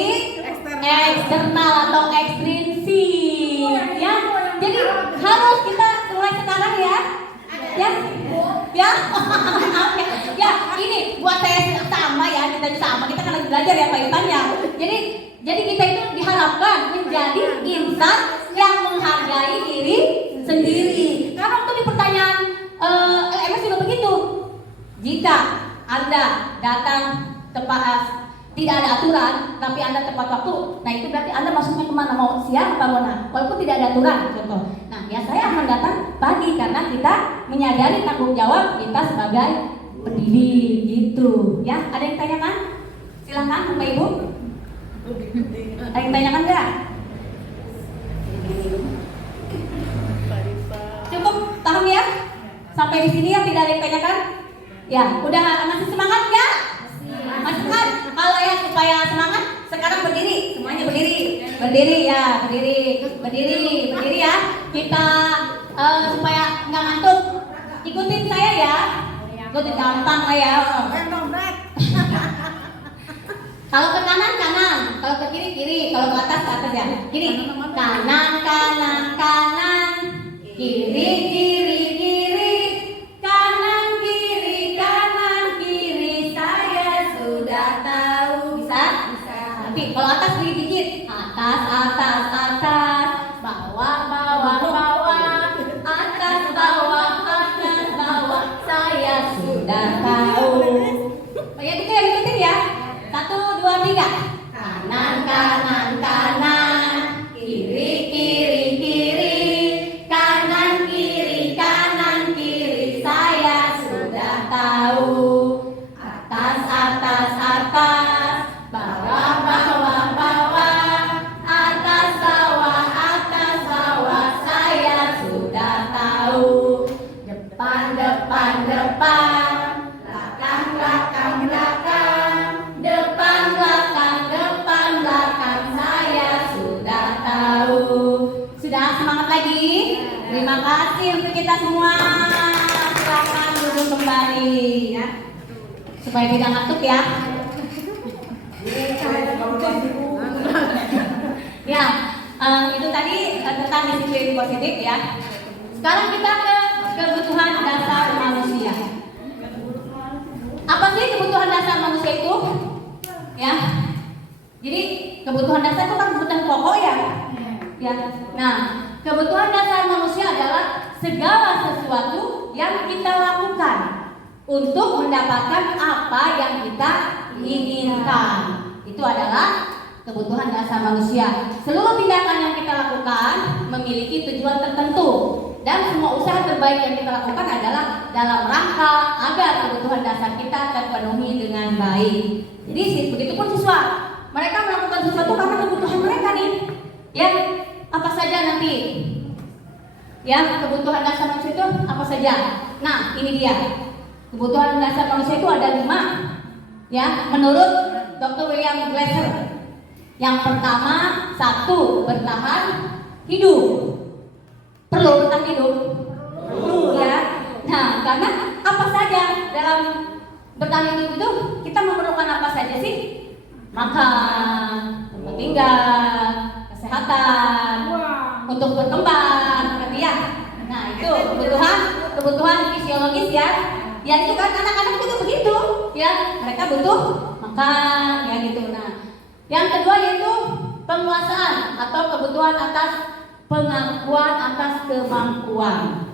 eksternal atau ekstrinsik. Ya, jadi harus kita mulai sekarang ya. Ya, ya, ini buat saya sama ya, kita sama, kita kan lagi belajar ya Pak Irfan ya. Jadi kita itu diharapkan menjadi insan yang menghargai diri sendiri. Karena waktu di pertanyaan LMS juga begitu. Jika Anda datang tepat, tidak ada aturan, tapi Anda tepat waktu, nah itu berarti Anda masuknya kemana? Mau siang apa mau walaupun tidak ada aturan, contoh. Nah, ya saya akan datang pagi karena kita menyadari tanggung jawab kita sebagai pendidik, gitu. Ya, ada yang tanyakan? Silakan, Bapak Ibu. Ada yang tanyakan nggak? Cukup, paham ya? Sampai di sini ya, tidak ada yang tanyakan? Ya, udah masih semangat nggak? Masih semangat? Kalau ya supaya semangat, sekarang berdiri, semuanya berdiri ya, berdiri ya. Kita supaya nggak ngantuk, ikutin saya ya, ikutin gampang lah ya. Kalau ke kanan, kalau ke kiri, kalau ke atas ya. Gini, kanan, kiri, kanan, kiri, saya sudah tahu. Bisa? Tapi kalau atas sedikit, atas, bawah, Sudah semangat lagi? Terima kasih untuk kita semua. Silakan duduk kembali ya. Supaya tidak ngantuk ya. Ya, itu tadi tentang disiplin positif ya. Sekarang kita ke kebutuhan dasar manusia. Apa sih kebutuhan dasar manusia itu? Ya. Jadi kebutuhan dasar itu kan kebutuhan pokok ya. Ya. Nah, kebutuhan dasar manusia adalah segala sesuatu yang kita lakukan untuk mendapatkan apa yang kita inginkan. Itu adalah kebutuhan dasar manusia. Seluruh tindakan yang kita lakukan memiliki tujuan tertentu dan semua usaha terbaik yang kita lakukan adalah dalam rangka agar kebutuhan dasar kita terpenuhi dengan baik. Jadi begitupun siswa, mereka melakukan sesuatu karena kebutuhan mereka nih. Ya, apa saja nanti? Ya, kebutuhan dasar manusia itu apa saja? Nah, ini dia. Kebutuhan dasar manusia itu ada 5. Ya, menurut Dr. William Glasser. Yang pertama, 1, bertahan hidup. Perlu bertahan hidup? Perlu ya. Nah, karena apa saja dalam bertahan hidup itu kita memerlukan apa saja sih? Makan, tempat tinggal, kesehatan, untuk berkembang, berarti ya. Nah, itu kebutuhan fisiologis ya. Ya itu kan anak-anak juga begitu, ya. Mereka butuh makan, ya gitu. Nah, yang kedua yaitu penguasaan atau kebutuhan atas pengakuan atas kemampuan.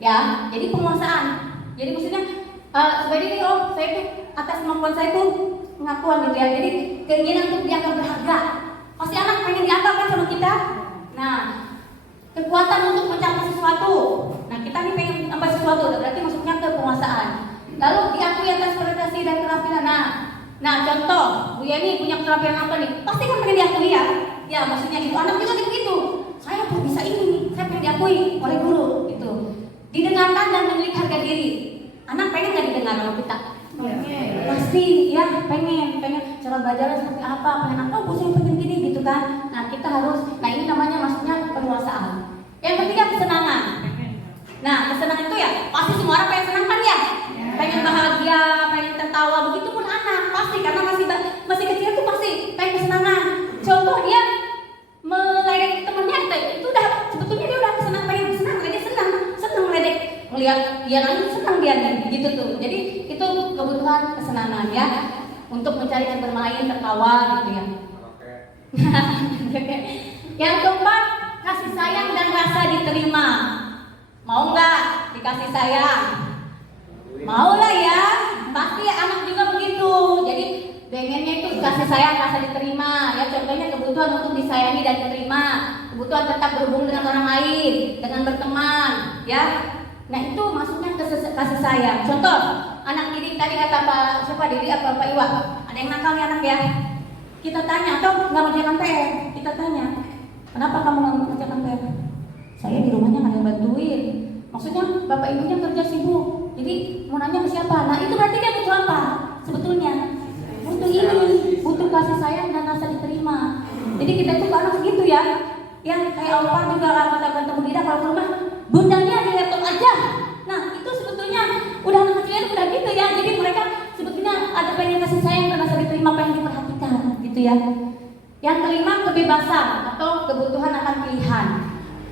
Ya, jadi penguasaan. Jadi maksudnya seperti ini, oh saya itu atas kemampuan saya itu pengakuan gitu ya. Jadi keinginan untuk dianggap berharga. Pasti anak pengen dianggap kan sama kita. Nah, kekuatan untuk mencapai sesuatu. Nah, kita nih pengen mencapai sesuatu, berarti maksudnya ke penguasaan. Lalu diakui atas prestasi dan keterampilan. Nah, contoh, Bu Yani punya keterampilan apa nih? Pasti kan pengen diakui ya. Ya, maksudnya itu anak juga begitu. Saya pun bisa ini nih, saya pengen diakui oleh guru gitu. Didengarkan dan memiliki harga diri. Anak pengen nggak didengar sama kita? Pasti ya, pengen cara belajarnya seperti apa, pengen apa, saya pengen gini gitu kan. Nah, kita harus, nah ini namanya maksudnya penguasaan. Yang ketiga, kesenangan. Nah, kesenangan itu ya pasti semua orang pengen senang kan ya? Pengen bahagia, pengen tertawa, begitupun anak pasti karena masih kecil tuh pasti pengen kesenangan. Contoh dia meledek temennya itu udah sebetulnya dia udah kesenang, pengen kesenang, dia senang meledek, melihat dia nangis senang dia gitu tuh. Jadi itu kebutuhan kesenangan ya, untuk mencari dan bermain, tertawa gitu ya. Yang keempat, kasih sayang dan rasa diterima. Mau nggak dikasih sayang? Mau lah ya, pasti anak juga begitu. Jadi pengennya itu kasih sayang, rasa diterima. Ya contohnya kebutuhan untuk disayangi dan diterima, kebutuhan tetap berhubung dengan orang lain, dengan berteman, ya. Nah itu maksudnya kasih sayang. Contoh, anak didik tadi kata Pak siapa Didi apa Pak Iwa, ada yang nakal nih anak ya. Kita tanya, atau nggak mengerjakan PR, kita tanya, kenapa kamu nggak mengerjakan PR? Saya di rumahnya nggak ada yang bantuin. Maksudnya bapak ibunya kerja sibuk, jadi mau nanya ke siapa? Nah itu berarti dia butuh apa? Sebetulnya butuh ini, butuh kasih sayang dan rasa diterima. Jadi kita tuh anak segitu ya. Yang kayak Opa juga kata ketemu Dida kalau ke rumah, bundanya di laptop aja. Nah itu sebetulnya udah anak kecilnya udah gitu ya. Jadi mereka sebetulnya ada pengen kasih sayang dan rasa diterima, pengen diperhatikan gitu ya. Yang kelima, kebebasan atau kebutuhan akan pilihan.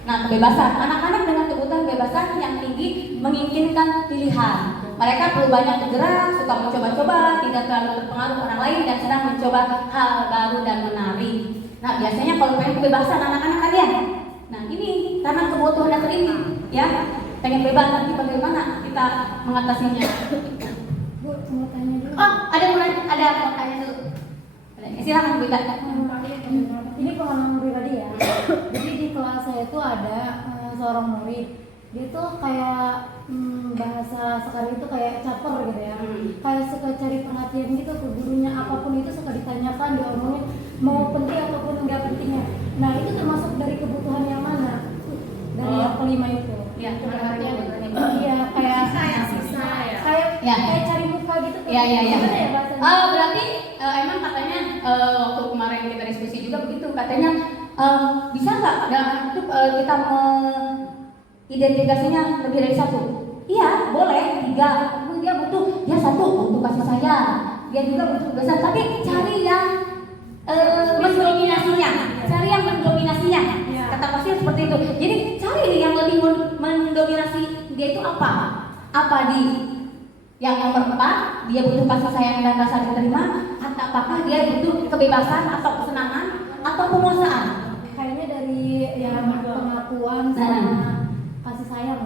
Nah, kebebasan, anak-anak dengan kebutuhan kebebasan yang tinggi menginginkan pilihan. Mereka perlu banyak bergerak, suka mencoba-coba, tidak terlalu terpengaruh orang lain dan sedang mencoba hal baru dan menarik. Nah, biasanya kalau pengen kebebasan anak-anak kalian. Nah, ini karena kebutuhan dasar ini, ya, pengen bebas, nanti bagaimana kita mengatasinya? Bu, mau tanya dulu. Oh, ada mau tanya dulu. Silakan Bu. Ini pengalaman pribadi ya. Jadi di kelas saya itu ada seorang murid. Dia tuh kayak bahasa sekarang itu kayak caper gitu ya. Kayak suka cari perhatian gitu ke gurunya, apapun itu suka ditanyakan, diomongin, mau penting ataupun enggak pentingnya. Nah, itu termasuk dari kebutuhan yang mana? Dari yang kelima itu. Ya, perhatian. Iya, kayak kayak cari muka gitu. Iya. Gimana ya bahasanya? Berarti emang katanya waktu kemarin kita diskusi juga begitu, katanya bisa nggak dalam itu kita mengidentifikasinya lebih dari satu? Iya, boleh 3. Dia butuh, dia 1 butuh kasih sayang, dia juga butuh kebebasan. Tapi cari yang mendominasinya, cari yang mendominasinya. Kata pasir seperti itu. Jadi cari yang lebih mendominasi dia itu apa? Apa di yang nomor 4 dia butuh kasih sayang dan rasa diterima, atau apakah dia butuh kebebasan atau kesenangan atau penguasaan? Kayaknya dari yang pengakuan sama kasih sayang.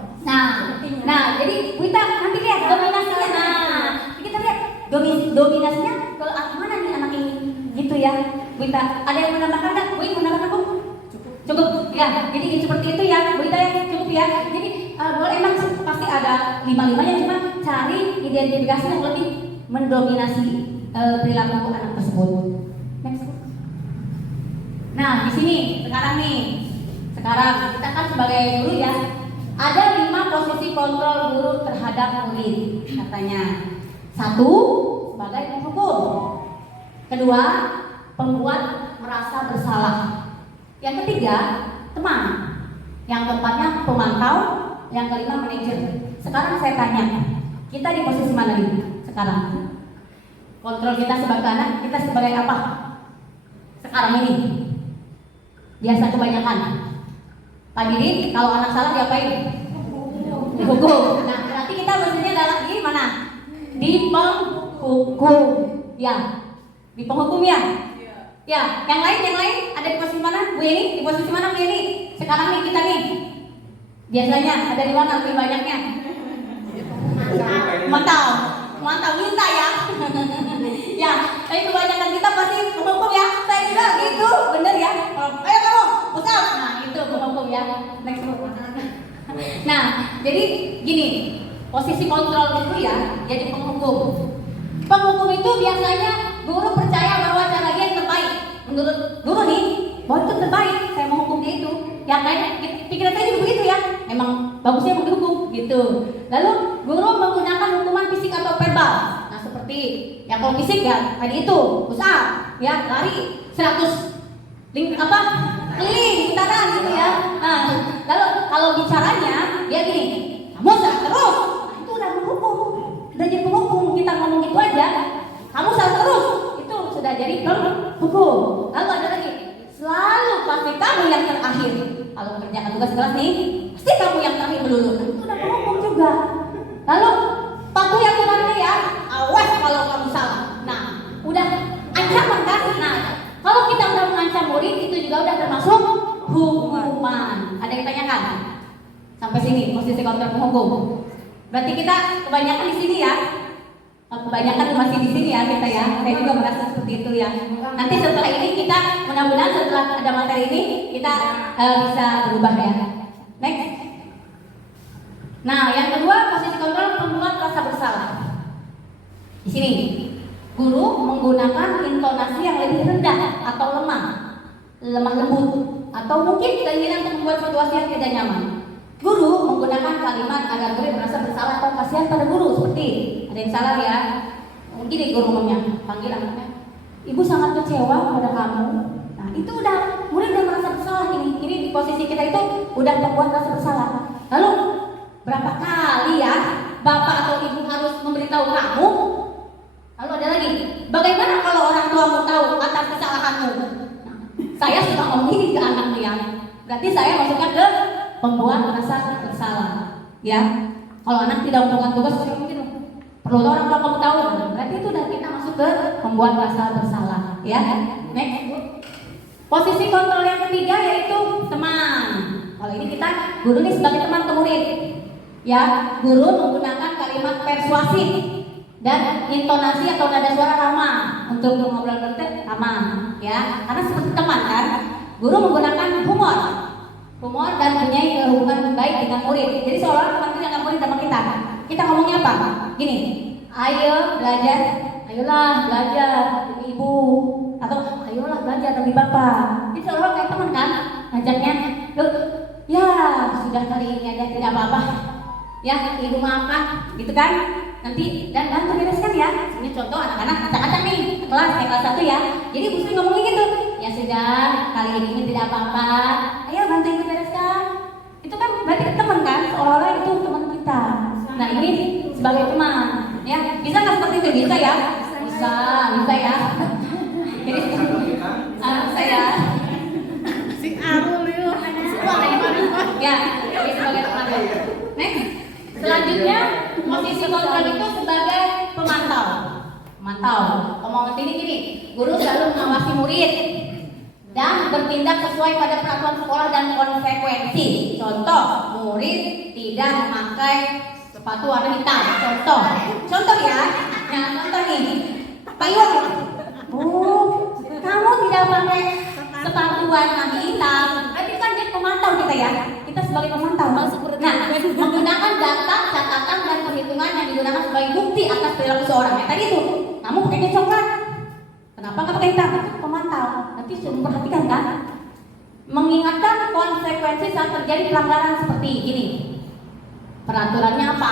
Nah, jadi kita nanti lihat dominasinya. Nah, kita lihat dominasinya ke mana nih anak ini, gitu ya. Kita ada yang menambahkan nggak? Menambahkan Bu? Cukup ya. Jadi seperti itu ya, Bu ya, cukup ya. Jadi boleh emang pasti ada 5-5-nya, cuma cari identifikasi yang lebih mendominasi perilaku anak tersebut. Next. Nah, di sini sekarang kita kan sebagai guru ya, ada 5 posisi kontrol guru terhadap murid katanya. 1, sebagai penghukum. 2, pembuat merasa bersalah. Yang 3, teman. Yang 4-nya pemantau. Yang 5, manajer. Sekarang saya tanya, kita di posisi mana nih sekarang? Kontrol kita sebagai anak, kita sebagai apa sekarang ini? Biasa kebanyakan. Pak Didi, kalau anak salah diapain? Dihukum. Nah, berarti kita mestinya dalam di mana? Di penghukum. Ya, di penghukum ya. Ya, yang lain ada di posisi mana? Bu Yeni, di posisi mana Bu Yeni? Sekarang nih kita nih. Biasanya ada di mana lebih banyaknya? Mantau minta ya. Ya, tapi kebanyakan kita pasti penghukum ya. Saya juga gitu, bener ya. Ayo kamu, usap. Nah, itu penghukum ya. Next. Nah, jadi gini, posisi kontrol itu ya, jadi penghukum. Penghukum itu biasanya guru percaya bahwa cara dia yang terbaik. Menurut guru nih, bahwa itu terbaik, saya mau hukum dia itu. Ya kayak pikiran saya juga begitu ya. Emang bagusnya mau dihukum gitu. Lalu guru menggunakan hukuman fisik atau verbal. Nah, seperti ya kalau fisik ya tadi itu, usaha, ya lari 100 keliling putaran gitu ya. Nah, lalu kalau bicaranya dia gini, kamu salah terus. Nah, itu udah menghukum. Udah jadi penghukum. Kita ngomong gitu aja, kamu salah terus. Itu sudah jadi penghukum. Lalu ada lagi, selalu pasti kamu yang terakhir. Kalau kerjakan tugas kelas nih, pasti kamu yang terakhir melulu. Nah, itu udah penghukum juga. Lalu patuhi aturannya ya, awas kalau kamu salah. Nah, udah ancaman kan? Nah, kalau kita udah mengancam murid itu juga udah termasuk hukuman. Ada yang tanyakan? Sampai sini posisi kontrol penghukum. Berarti kita kebanyakan di sini ya. Kebanyakan masih di sini ya kita ya. Saya juga merasa seperti itu ya. Nanti setelah ini kita mudah-mudahan setelah ada materi ini kita bisa berubah ya. Next. Nah, yang kedua posisi kontrol pembuat rasa bersalah. Di sini guru menggunakan intonasi yang lebih rendah atau lemah lembut, atau mungkin keinginan untuk membuat situasi yang tidak nyaman. Guru menggunakan kalimat agar murid merasa bersalah atau kasihan pada guru, seperti ada yang salah ya. Mungkin guru ngomongnya panggil anaknya, ibu sangat kecewa pada kamu. Nah, itu udah murid udah merasa bersalah ini. Ini di posisi kita itu udah membuat rasa bersalah. Lalu berapa kali ya bapak atau ibu harus memberitahu kamu? Lalu ada lagi, bagaimana kalau orang tuamu tahu atas kesalahanmu? Nah, saya sudah ngomongin ke anaknya ya. Berarti saya masuknya ke pembuat merasa bersalah. Ya, kalau anak tidak melakukan tugas sesuai mungkin perlu orang tua kamu tahu. Berarti itu udah kita masuk ke pembuat merasa bersalah. Ya, next. Posisi kontrol yang ketiga yaitu teman. Kalau ini kita guru nih sebagai teman ke murid. Ya, guru menggunakan kalimat persuasif dan intonasi atau nada suara ramah untuk mengobrol berarti ramah, ya, karena seperti teman kan. Guru menggunakan humor dan punya hubungan baik dengan murid. Jadi seolah-olah teman kita dengan murid sama kita. Kita ngomongnya apa? Gini, ayo belajar, ayolah belajar demi ibu, atau ayolah belajar demi bapak. Jadi seolah-olah kayak teman kan, ngajaknya, ya sudah kali ini aja tidak apa-apa. Ya, ibu maafkan, gitu kan? nanti dan bantu bereskan ya. Ini contoh anak-anak acak-acak nih kelas kayak kelas 1 ya. Jadi Bu Sri ngomongin gitu. Ya sudah, kali ini tidak apa-apa. Ayo bantu ibu bereskan. Itu kan berarti teman kan, seolah-olah itu teman kita. Nah ini sebagai teman, ya bisa nggak seperti itu? Bisa ya? Bisa ya. Jadi saya Si Arul itu ya, jadi sebagai teman. Next, selanjutnya posisi kontrol itu sebagai pemantau. Ngomong gini, guru selalu mengawasi murid dan bertindak sesuai pada peraturan sekolah dan konsekuensi. Contoh, murid tidak memakai sepatu warna hitam. Contoh ya. Nah, contoh nih. Pak Iwan, Bu, kamu tidak pakai sepatu warna hitam. Berarti kan dia pemantau kita ya. Kita sebagai pemantau. Nah, menggunakan data, catatan dan perhitungan yang digunakan sebagai bukti atas perilaku seorang. Ya tadi itu, kamu pakainya coklat. Kenapa nggak pakai hitam? Pemantau. Nanti sudah memperhatikan kan? Mengingatkan konsekuensi saat terjadi pelanggaran seperti ini. Peraturannya apa?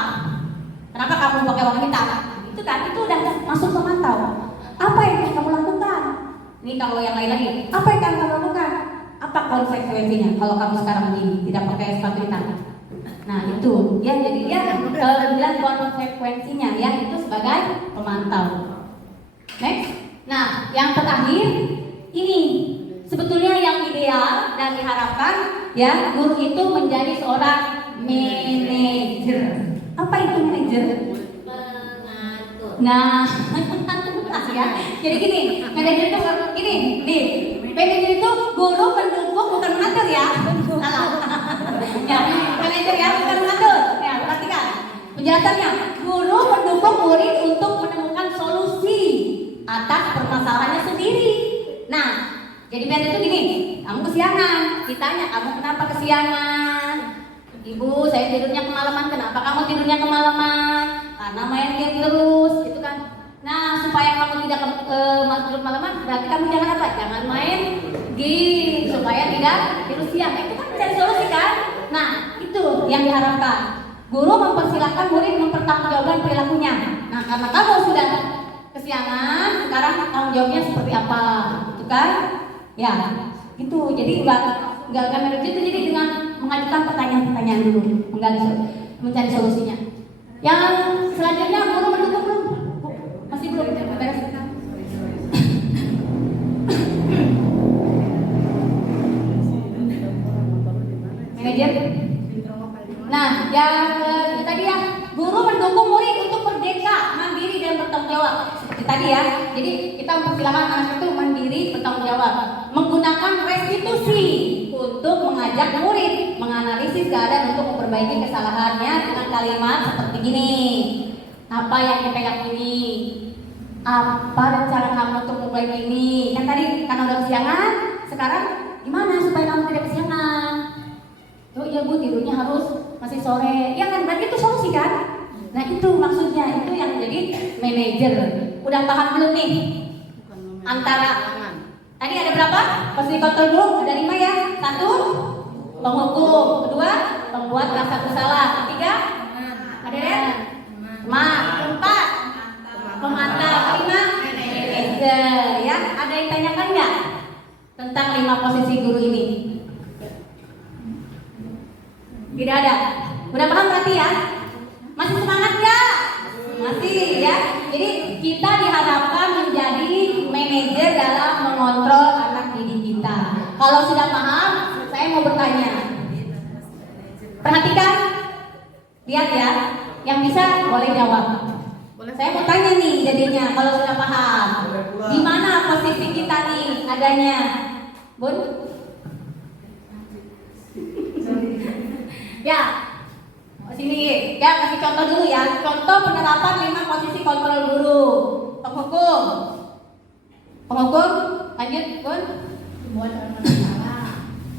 Kenapa kamu pakai warna hitam? Itu kan, itu udah masuk pemantau. Apa yang harus kamu lakukan? Ini kalau yang lain lagi, apa yang kamu lakukan? Apa konsekuensinya kalau kamu sekarang begini tidak pakai sepatu hitam? Nah itu, ya jadi dia bilang konsekuensinya ya itu sebagai pemantau. Next, nah yang terakhir ini sebetulnya yang ideal dan diharapkan ya guru itu menjadi seorang manajer. Apa itu manajer? Nah, ya. Jadi gini, manajer itu gini, nih. Manajer itu guru pendukung bukan mengatur ya. Salah. Ya, manajer ya bukan mengatur. Ya, perhatikan. Penjelasannya, guru mendukung murid untuk menemukan solusi atas permasalahannya sendiri. Nah, jadi manajer itu gini, kamu kesiangan, ditanya kamu kenapa kesiangan? Ibu, saya tidurnya kemalaman. Kenapa kamu tidurnya kemalaman? Karena main game terus, gitu kan. Nah, supaya kamu tidak tidur kemalaman, berarti kamu jangan apa? Jangan main game supaya tidak tidur siang. Itu kan mencari solusi kan? Nah, itu yang diharapkan. Guru mempersilahkan murid mempertanggungjawabkan perilakunya. Nah, karena kamu sudah kesiangan, sekarang tanggung jawabnya seperti apa, gitu kan? Ya, itu. Jadi enggak manajer itu jadi dengan mengajukan pertanyaan-pertanyaan dulu, mencari solusinya. Yang selanjutnya guru mendukung belum? Masih belum beres. Manajer. Nah, yang tadi ya, guru mendukung murid untuk merdeka, mandiri dan bertanggung jawab. Seperti tadi ya. Jadi kita mempersilahkan anak itu mandiri, bertanggung jawab. Menggunakan restitusi untuk mengajak murid menganalisis keadaan untuk memperbaiki kesalahannya dengan kalimat seperti gini. Apa yang dipegang ini? Apa rencana kamu untuk memulai ini? Kan tadi karena udah kesiangan, sekarang gimana supaya kamu tidak kesiangan? Oh iya Bu, tidurnya harus masih sore. Ya kan, berarti itu solusi kan? Nah itu maksudnya, itu yang jadi manajer. Udah paham belum nih? Antara tadi ada berapa? Posisi kontrol dulu, ada 5 ya. 1, penghukum. 2, pembuat rasa bersalah. 3, ada ya? 4, pemantau. 5, manajer. Ya, ada yang tanyakan nggak tentang 5 posisi guru ini? Tidak ada. Udah paham berarti ya? Masih semangat nggak? Masih ya. Jadi kita diharapkan menjadi manajer dalam mengontrol anak didik kita. Kalau sudah paham, saya mau bertanya. Perhatikan, lihat ya. Yang bisa boleh jawab. Saya mau tanya nih jadinya kalau sudah paham. Di mana posisi kita nih adanya? Bun? Ya. Sini, ya kasih contoh dulu ya. Contoh penerapan 5 posisi kontrol guru. Penghukum. Lanjut, Bun.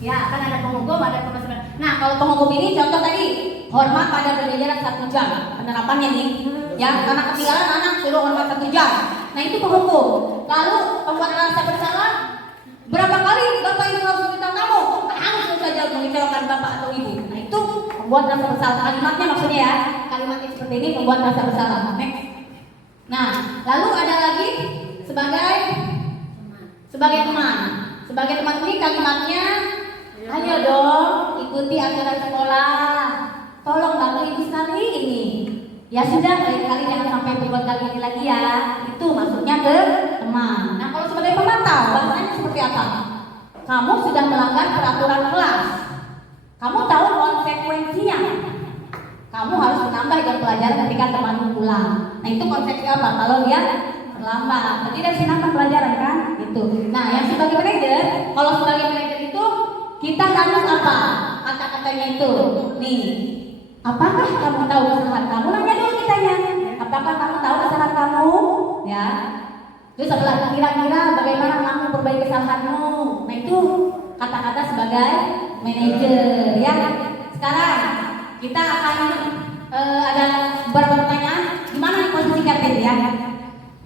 Ya, kan ada penghukum, ada pemasaran. Nah, kalau penghukum ini contoh tadi, hormat pada berjajaran 1 jam. Penerapannya nih, ya karena ketinggalan anak suruh hormat 1 jam. Nah, itu penghukum. Lalu pembuat rasa bersalah, berapa kali Bapak Ibu harus minta kamu? Langsung saja mengecewakan Bapak atau Ibu. Nah, itu membuat rasa bersalah. Kalimatnya maksudnya ya, kalimatnya seperti ini membuat rasa bersalah. Next. Nah, lalu ada lagi sebagai teman. Sebagai teman ini kalimatnya, ayo dong ikuti aturan sekolah. Tolong bantu ibu sekali ini. Ya sudah, kali-kali jangan sampai berbuat kali ini lagi ya. Itu maksudnya ke teman. Nah, kalau sebagai pemantau, bahasanya seperti apa? Kamu sudah melanggar peraturan kelas. Kamu tahu konsekuensinya. Kamu harus menambah jam pelajaran ketika temanmu pulang. Nah, itu konsekuensi apa? Kalau dia terlambat, berarti dari nambah pelajaran kan? Itu. Nah, yang sebagai manajer, kalau sebagai manajer itu kita harus apa? Kata-katanya itu. Nih, apakah kamu tahu kesalahan kamu? Nanya dulu kitanya. Apakah kamu tahu kesalahan kamu? Ya. Terus setelah kira-kira bagaimana kamu perbaiki kesalahanmu? Nah, itu kata-kata sebagai manajer ya. Sekarang kita akan ada beberapa pertanyaan. Gimana nih posisi Kevin ya?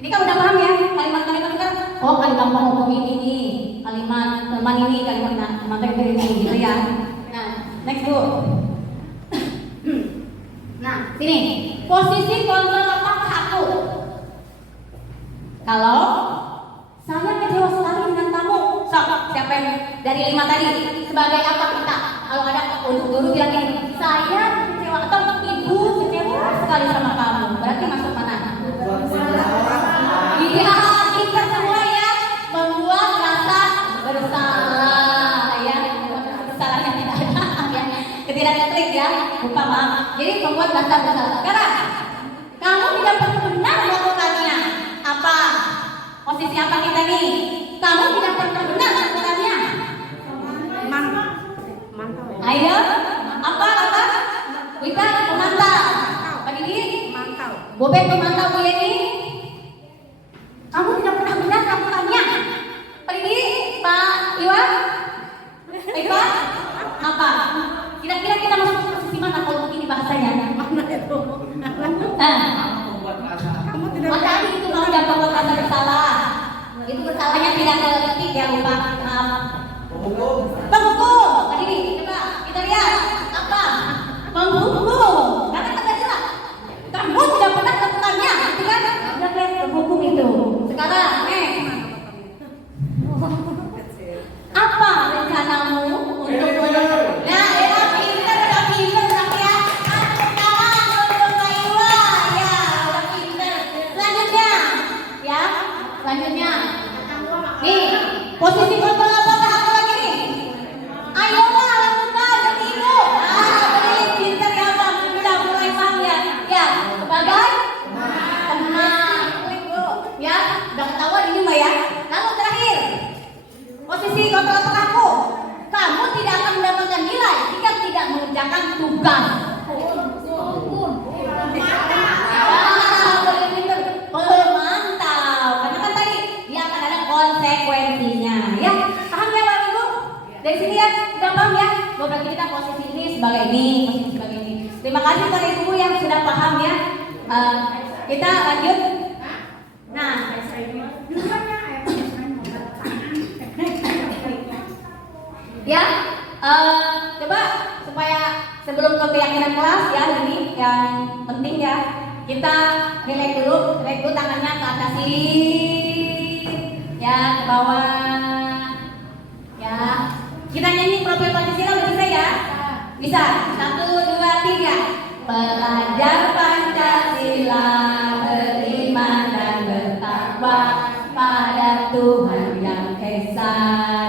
Ini kan udah paham ya kalimat-kalimat kan? Oh, kalimat penghukum ini, kalimat teman ini, kalimat teman ini gitu ya. Nah, next Bu. Nah, sini posisi kontrol apakah aku? Kalau saya kecewa sekali dengan kamu, siapa yang dari 5 tadi? Sebagai apa kita? Kalau ada guru bilang ini, saya kecewa atau ibu kecewa sekali sama kamu, berarti masuk mana? Iya, kita semua ya membuat rasa bersalah ya, bersalah yang tidak ada ya, ketidaktrik ya, bukan maaf. Jadi membuat rasa bersalah. Sekarang kamu tidak pernah benar melakukannya. Apa? Posisi apa kita nih? Kamu tidak pernah benar melakukannya. Ayo, apa? Kita pemantau. Pak Didi? Bobek pemantau Bu Yeni. Kamu tidak pernah benar melakukannya. Pak Didi? Pak Iwan? Iwan? Apa? Kira-kira kita masuk posisi mana kalau begini bahasanya? Mana itu? Tadi itu kamu tidak membuat rasa bersalah. Itu bersalahnya tidak ketik ya, lupa. Penghukum. Tadi coba kita lihat apa? Penghukum. Karena kata jelas. Kamu tidak pernah melakukannya, itu kan? Sudah lihat penghukum itu. Sekarang, apa rencanamu untuk ya, pinter ya. Selanjutnya, nih posisi kontrol apakah aku lagi nih? Ayolah lakukan jadi ibu. Pinter ya bang, sudah mulai paham ya. Ya, sebagai teman, ya, udah ketahuan ini mah ya. Lalu terakhir, posisi kontrol apakah aku? Kamu tidak akan mendapatkan nilai jika tidak mengerjakan tugas. Konsekuensinya ya, paham ya Bapak Ibu? Dari sini ya, sudah paham ya? Beberapa kita posisi ini sebagai ini, posisi sebagai ini. Terima kasih para ibu yang sudah paham ya. Kita lanjut. Nah, ya, coba supaya sebelum ke keyakinan kelas ya, ini yang penting ya. Kita relax dulu tangannya ke atas sini. Ya, ke bawah. Ya. Kita nyanyi profil Pancasila udah bisa ya? Bisa. 1, 2, 3. Pelajar Pancasila beriman dan bertakwa pada Tuhan Yang Esa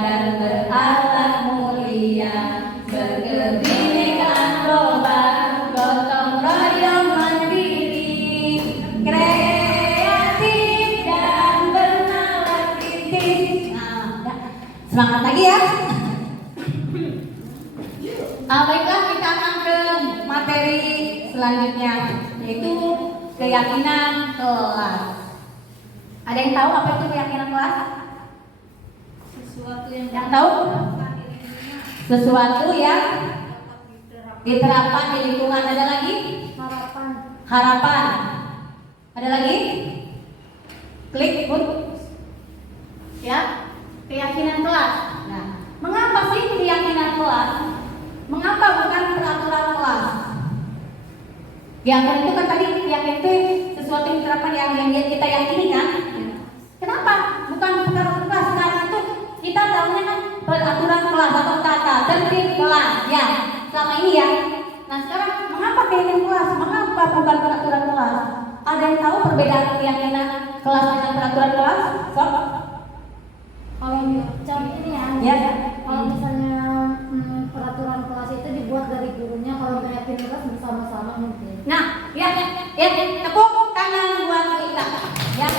dan berakhlak mulia, berkebinekaan global, gotong royong mandiri, kreatif dan bernalar kritis. Semangat lagi ya. Baiklah, kita akan ke materi selanjutnya, yaitu keyakinan kelas. Ada yang tahu apa itu keyakinan kelas? Sesuatu yang tahu? Sesuatu yang diterapkan di lingkungan. Ada lagi? Harapan. Ada lagi? Klik pun. Ya, keyakinan kelas. Nah, mengapa sih keyakinan kelas? Mengapa bukan peraturan kelas? Keyakinan itu kan tadi keyakinan itu sesuatu yang diterapkan yang kita yakini kan. Kenapa? Bukan perkara kelas. Sekarang itu kita tahunya kan peraturan kelas atau tata tertib kelas ya. Selama ini ya. Nah sekarang mengapa keyakinan kelas? Mengapa bukan peraturan kelas? Ada yang tahu perbedaan keyakinan kelas dengan peraturan kelas? Sob? Kalau contoh ini Ya. kalau misalnya peraturan kelas itu dibuat dari gurunya, kalau keyakinan kelas bersama-sama mungkin. Nah, ya, tepuk tangan buat kita. Ya,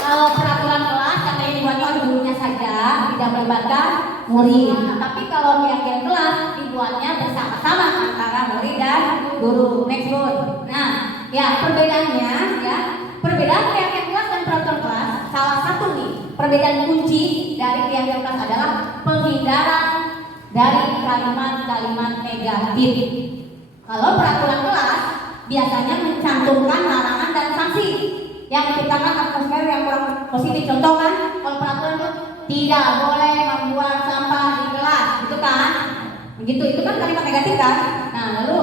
kalau peraturan kelas katanya dibuatnya oleh gurunya saja, tidak melibatkan murid. Tapi kalau keyakinan kelas dibuatnya bersama-sama antara murid dan guru. Next board. Nah, ya perbedaannya, ya perbedaan keyakinan kelas dan peraturan kelas. Salah satu nih perbedaan kunci dari keyakinan kelas adalah penghindaran dari kalimat-kalimat negatif. Kalau peraturan kelas biasanya mencantumkan larangan dan sanksi yang menciptakan atmosfer yang kurang positif. Contoh kan, kalau peraturan itu tidak boleh membuang sampah di kelas, gitu kan? Begitu, itu kan kalimat negatif kan? Nah, lalu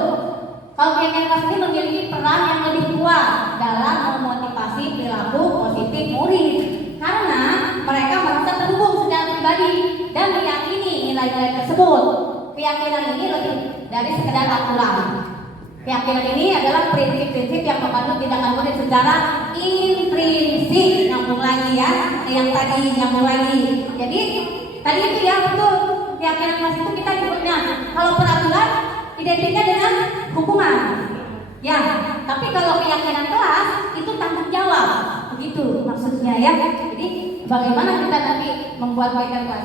kalau keyakinan kelas ini memiliki peran yang lebih kuat dalam memotivasi perilaku positif murid karena mereka merasa terhubung secara pribadi dan meyakini nilai-nilai tersebut. Keyakinan ini lebih dari sekedar aturan. Keyakinan ini adalah prinsip-prinsip yang memandu tindakan murid secara intrinsik. Nyambung lagi ya, yang tadi nyambung lagi. Jadi tadi itu ya betul. Keyakinan kelas itu kita nyebutnya kalau peraturan identiknya dengan hukuman. Ya, tapi kalau keyakinan kelas itu tanggung jawab. Begitu maksudnya ya. Jadi bagaimana kita nanti membuat keyakinan kelas?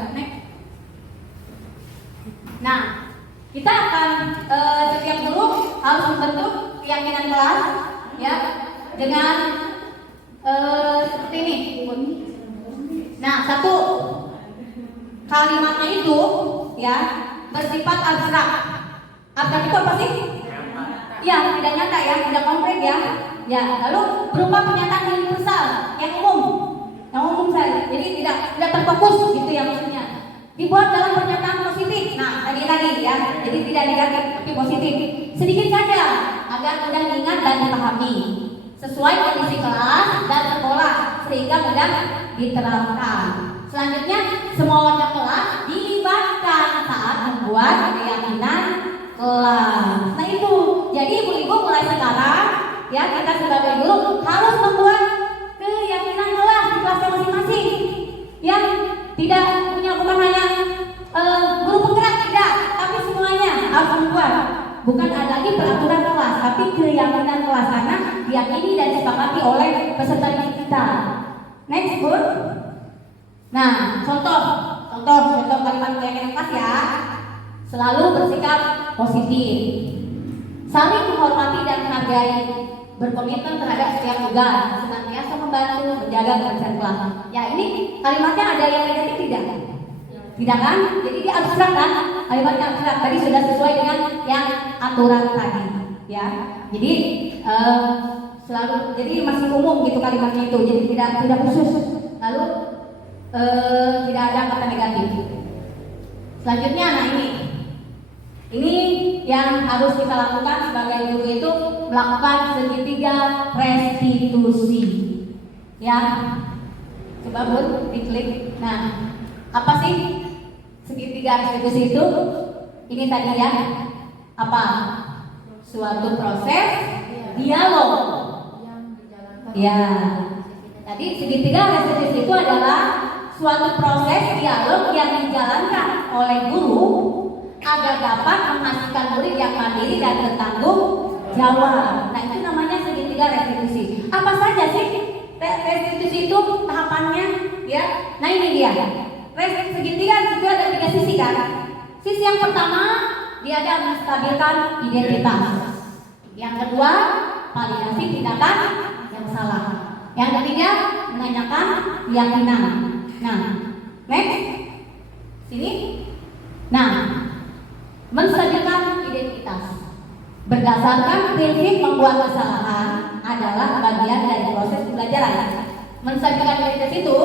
Nah, kita akan setiap guru harus membentuk keyakinan kelas ya dengan seperti ini. Nah, satu kalimatnya itu ya bersifat abstrak. Abstrak itu apa sih? Ya, tidak nyata ya, tidak konkret ya. Ya, lalu berupa pernyataan universal yang umum saja. Jadi tidak terfokus gitu ya maksudnya. Dibuat dalam pernyataan positif. Nah, tadi ya. Jadi tidak negatif tapi positif. Sedikit saja agar mudah diingat dan dipahami. Sesuai kondisi kelas dan sekolah sehingga mudah diterapkan. Selanjutnya, semua warga kelas dilibatkan saat membuat keyakinan kelas. Nah itu. Jadi ibu-ibu mulai sekarang ya kita sebagai guru harus membuat keyakinan kelas di kelasnya masing-masing. Ya, tidak punya bukan hanya guru penggerak tidak, tapi semuanya harus membuat. Bukan ada lagi peraturan kelas, tapi keyakinan kelas karena diyakini dan disepakati oleh peserta didik kita. Next book. Nah, contoh kalimat keyakinan kelas ya. Selalu bersikap positif, saling menghormati dan menghargai, berkomitmen terhadap setiap tugas, senantiasa membantu menjaga kebersihan kelas. Ya ini kalimatnya ada yang negatif tidak? Tidak kan? Jadi dia abstrak kan? Kalimatnya abstrak. Tadi sudah sesuai dengan yang aturan tadi. Ya, jadi selalu jadi masih umum gitu kalimatnya itu. Jadi tidak khusus. Lalu tidak ada kata negatif. Selanjutnya, nah ini yang harus kita lakukan sebagai guru itu melakukan segitiga restitusi. Ya, coba Bun diklik. Nah, apa sih segitiga restitusi itu? Ini tadi ya, apa? Suatu proses dialog. Ya, tadi segitiga restitusi itu adalah suatu proses dialog yang dijalankan oleh guru agar dapat menghasilkan murid yang mandiri dan bertanggung jawab. Nah itu namanya segitiga restitusi. Apa saja sih restitusi itu tahapannya? Ya, nah ini dia. Segitiga itu ada 3 sisi kan. Sisi yang pertama dia ada menstabilkan identitas. Yang kedua validasi tindakan yang salah. Yang ketiga menanyakan keyakinan. Nah, next sini. Nah, menstabilkan identitas berdasarkan prinsip membuat kesalahan adalah bagian dari proses pembelajaran. Menstabilkan identitas itu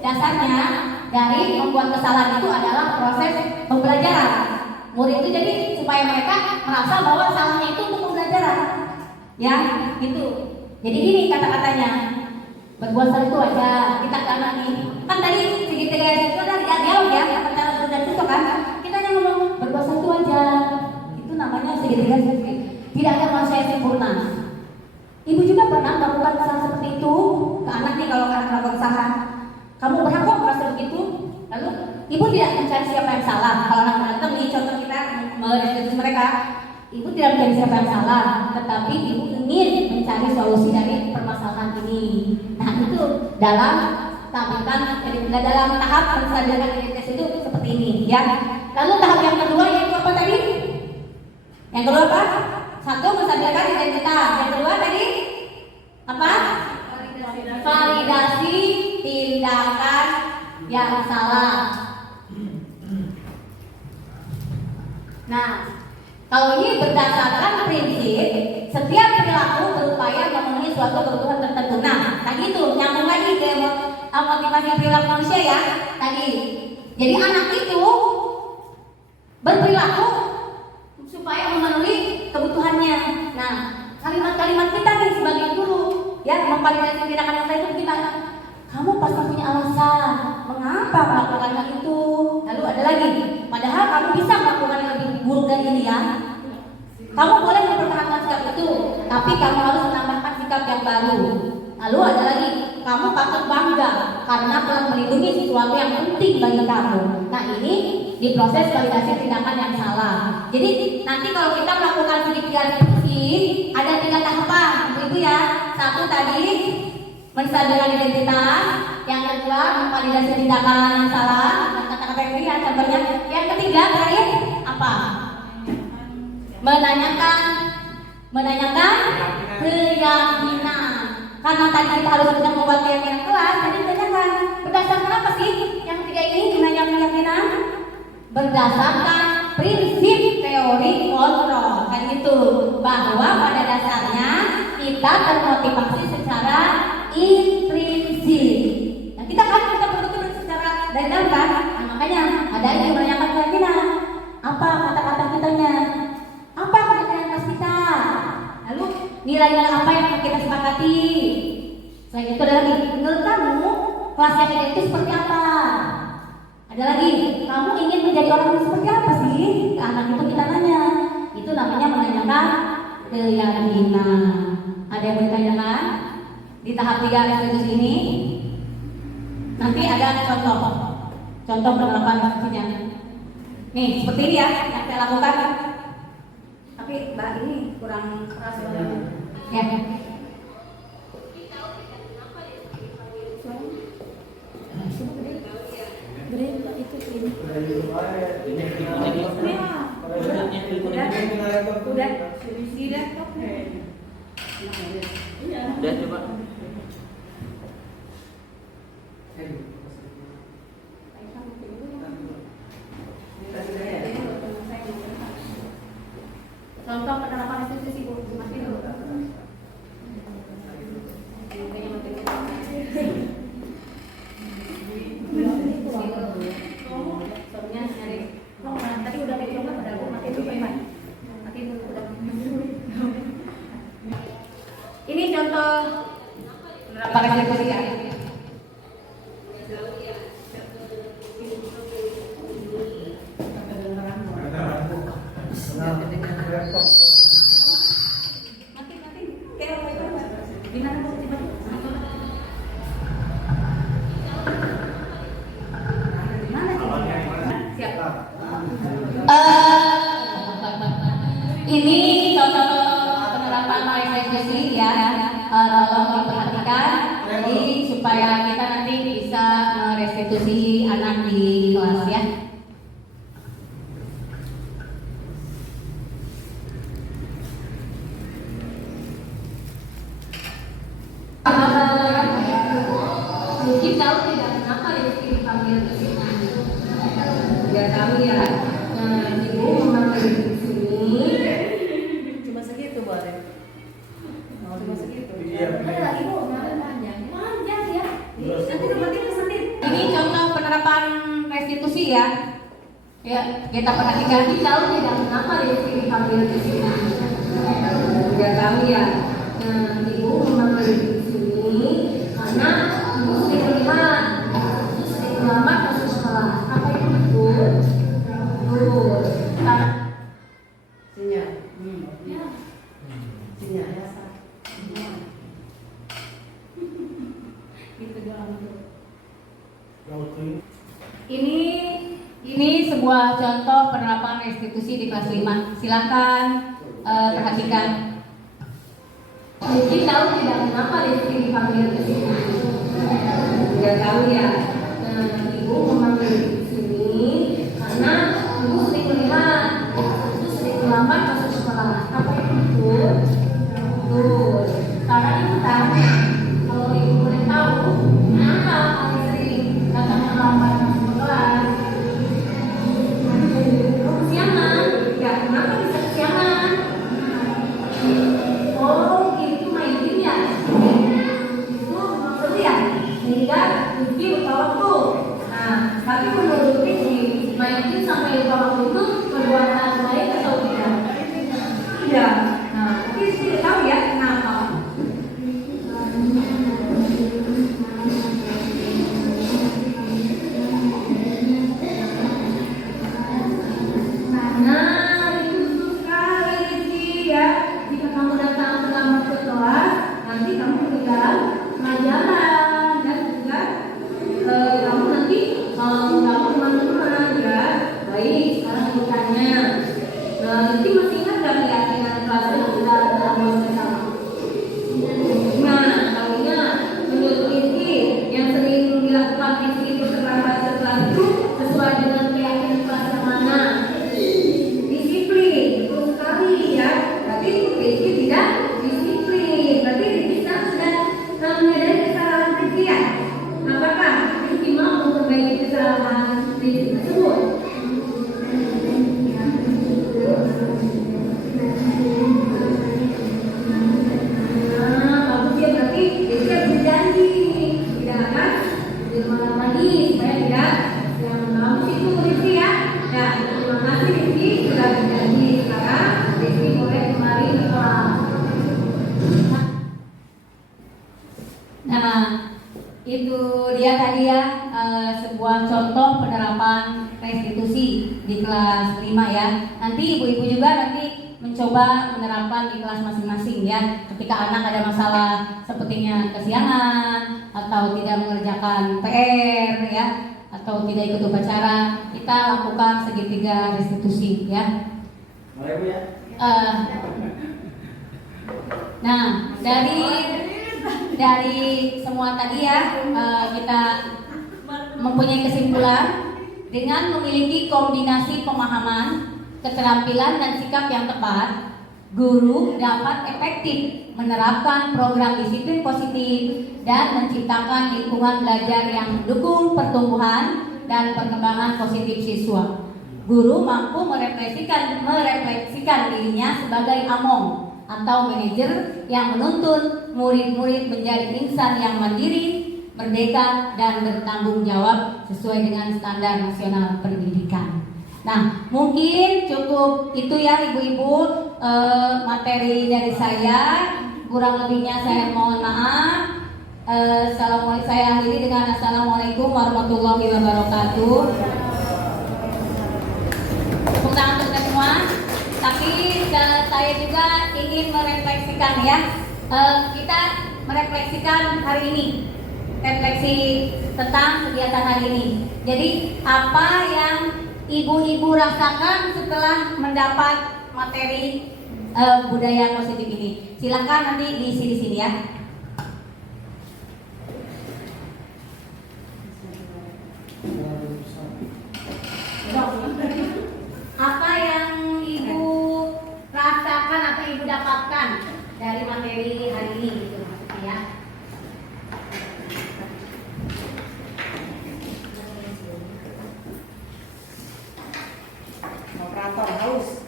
dasarnya dari membuat kesalahan itu adalah proses pembelajaran. Murid itu jadi supaya mereka merasa bahwa salahnya itu untuk pembelajaran. Ya, gitu. Jadi gini kata-katanya, berbuat salah itu aja. Kita karena nih, kan tadi segitiga itu ada dialog ya, antara guru dan siswa kan. Kita hanya ngomong berbuat salah itu aja. Itu namanya segitiga. Tidak ada manusia yang sempurna. Ibu juga pernah melakukan kesalahan seperti itu ke anak nih, kalau anak melakukan kesalahan. Kamu berhak kok merasa begitu. Lalu ibu tidak mencari siapa yang salah. Kalau anak berantem nih, contoh kita mendiskusi mereka. Ibu tidak mencari siapa yang salah, tetapi ibu ingin mencari solusi dari permasalahan ini. Nah itu dalam dalam tahap menstabilkan identitas itu seperti ini, ya. Lalu tahap yang kedua yaitu apa tadi? Yang kedua apa? Satu, menstabilkan identitas. Yang kedua tadi apa? Validasi tindakan yang salah. Nah, kalau ini berdasarkan prinsip setiap perilaku berupaya memenuhi suatu kebutuhan tertentu. Nah, tadi itu nyambung lagi ke motivasi perilaku manusia ya tadi. Jadi anak itu berperilaku supaya memenuhi kebutuhannya. Nah, kalimat-kalimat kita nih sebagai guru ya memvalidasi tindakan yang salah itu gimana? Kamu pasti punya alasan mengapa melakukan hal itu. Lalu ada lagi, padahal kamu bisa melakukan yang lebih buruk dari ini ya. Kamu boleh mempertahankan sikap itu, tapi kamu harus menambahkan sikap yang baru. Lalu ada lagi, kamu patut bangga karena telah melindungi sesuatu yang penting bagi kamu. Nah ini diproses validasi tindakan yang salah. Jadi nanti kalau kita melakukan segitiga restitusi, ada 3 tahapan, Ibu ya. Satu tadi menstabilkan identitas, yang kedua memvalidasi tindakan yang salah, kata-kata yang ya contohnya. Yang ketiga terakhir apa? Menanyakan keyakinan. Karena tadi kita harus sudah membuat keyakinan kelas, jadi ditanyakan berdasarkan apa sih yang ketiga ini menanyakan keyakinan? Berdasarkan prinsip teori kontrol, kan gitu, bahwa pada dasarnya kita termotivasi secara intrinsik. Nah kita berpikir secara dari dalam kan, nah, makanya ada yang menanyakan keyakinan. Apa kata-kata kitanya? Apa kata-kata kita? Lalu nilai-nilai apa yang kita sepakati? Selain itu ada lagi, menurut kamu kelas yang ini itu seperti apa? Ada lagi, kamu ingin menjadi orang yang seperti apa sih? Ke anak itu kita nanya. Itu namanya menanyakan keyakinan. Ada yang bertanyakan? Di tahap 3 restitusi ini nanti ada contoh penerapan restitusinya. Nih, seperti ini ya yang saya lakukan. Tapi Mbak ini kurang keras ya. Udah coba. Contoh penerapan restitusi Bu, mati dulu. Tadi udah dicoba pada aku mati dulu mati dulu udah. Ini contoh penerapan restitusi ya. Ini contoh penerapan restitusi ya, tolong diperhatikan. Jadi supaya kita nanti bisa merestitusi anak di kelas ya. Mungkin tahu tidak kenapa Rizky dipanggil ke sini? Dia tahu ya. Nah, ibu memanggil di sini. Cuma segitu boleh. Cuma segitu. Iya. Ibu panjang ya. Nanti berarti kesulit. Ini contoh penerapan restitusi ya. Ya, kita perhatikan. Tahu tidak kenapa Rizky dipanggil ke sini? Dia tahu ya. Ya. Sini ada Pak. Gitu doang tuh. Kalau Ini sebuah contoh penerapan restitusi di kelas 5. Silakan perhatikan. Mungkin tahu tidak kenapa Rizky dipanggil ke sini? Tidak tahu ya. Nah, ibu memanggil di sini karena ibu sering melihat itu sering terlambat masuk sekolah. Apa itu? Tuh. Sekarang ibu tanya, kalau ibu boleh tahu, kenapa paling sering datang terlambat masuk kelas? Kesiangan? Ya, kenapa bisa kesiangan? Oh, gitu main game ya? Itu maksudnya ya? Sehingga Rizky lupa waktu. Nah, tapi menurut Rizky, main game sampai lupa waktu itu perbuatan baik atau tidak? Tidak. Nah, tapi Rizky tahu ya kenapa? Nah, itu sekali Rizky ya. Jika kamu datang terlambat ke kelas, nanti kamu ketinggalan pelajaran dan juga kamu nanti kamu teman-teman ya. Baik, sekarang aku tanya. Rizky masih ingat gak keyakinan kelas yang kita bahas bersama? Nah, kalau ingat, menurut Rizky yang sering dilakukan Rizky itu setelah itu sesuai dengan keyakinan kelas yang mana? Disiplin, betul sekali ya. Tapi Rizky tidak disiplin. Berarti Rizky sudah menyadari kesalahan Rizky ya. Apakah Rizky mau memperbaiki kesalahan Rizky tersebut? Nah, bagus ya, berarti Rizky harus berjanji tidak akan diulang lagi supaya tidak yang bagus itu Rizky ya. Ya, terima kasih Rizky sudah berjanji. Sekarang Rizky boleh kembali ke kelas. Nah, itu dia tadi ya sebuah contoh penerapan restitusi di kelas 5 ya. Nanti ibu-ibu juga nanti mencoba menerapkan di kelas masing-masing ya. Ketika anak ada masalah sepertinya kesiangan atau tidak mengerjakan PR ya, atau tidak ikut upacara, kita lakukan segitiga restitusi ya. Boleh Bu ya? Nah, dari semua tadi ya kita mempunyai kesimpulan dengan memiliki kombinasi pemahaman, keterampilan dan sikap yang tepat, guru dapat efektif menerapkan program disiplin positif dan menciptakan lingkungan belajar yang mendukung pertumbuhan dan perkembangan positif siswa. Guru mampu merefleksikan dirinya sebagai among atau manajer yang menuntun murid-murid menjadi insan yang mandiri, merdeka, dan bertanggung jawab sesuai dengan standar nasional pendidikan. Nah, mungkin cukup itu ya ibu-ibu materi dari saya. Kurang lebihnya saya mohon maaf. Saya akhiri dengan assalamualaikum warahmatullahi wabarakatuh. Tepuk tangan untuk kita semua. Tapi saya juga ingin merefleksikan ya. Kita merefleksikan hari ini. Refleksi tentang kegiatan hari ini. Jadi apa yang ibu-ibu rasakan setelah mendapat materi budaya positif ini? Silakan nanti diisi di sini ya. Apa yang ibu rasakan atau ibu dapatkan dari materi hari ini gitu maksudnya ya? Operator haus.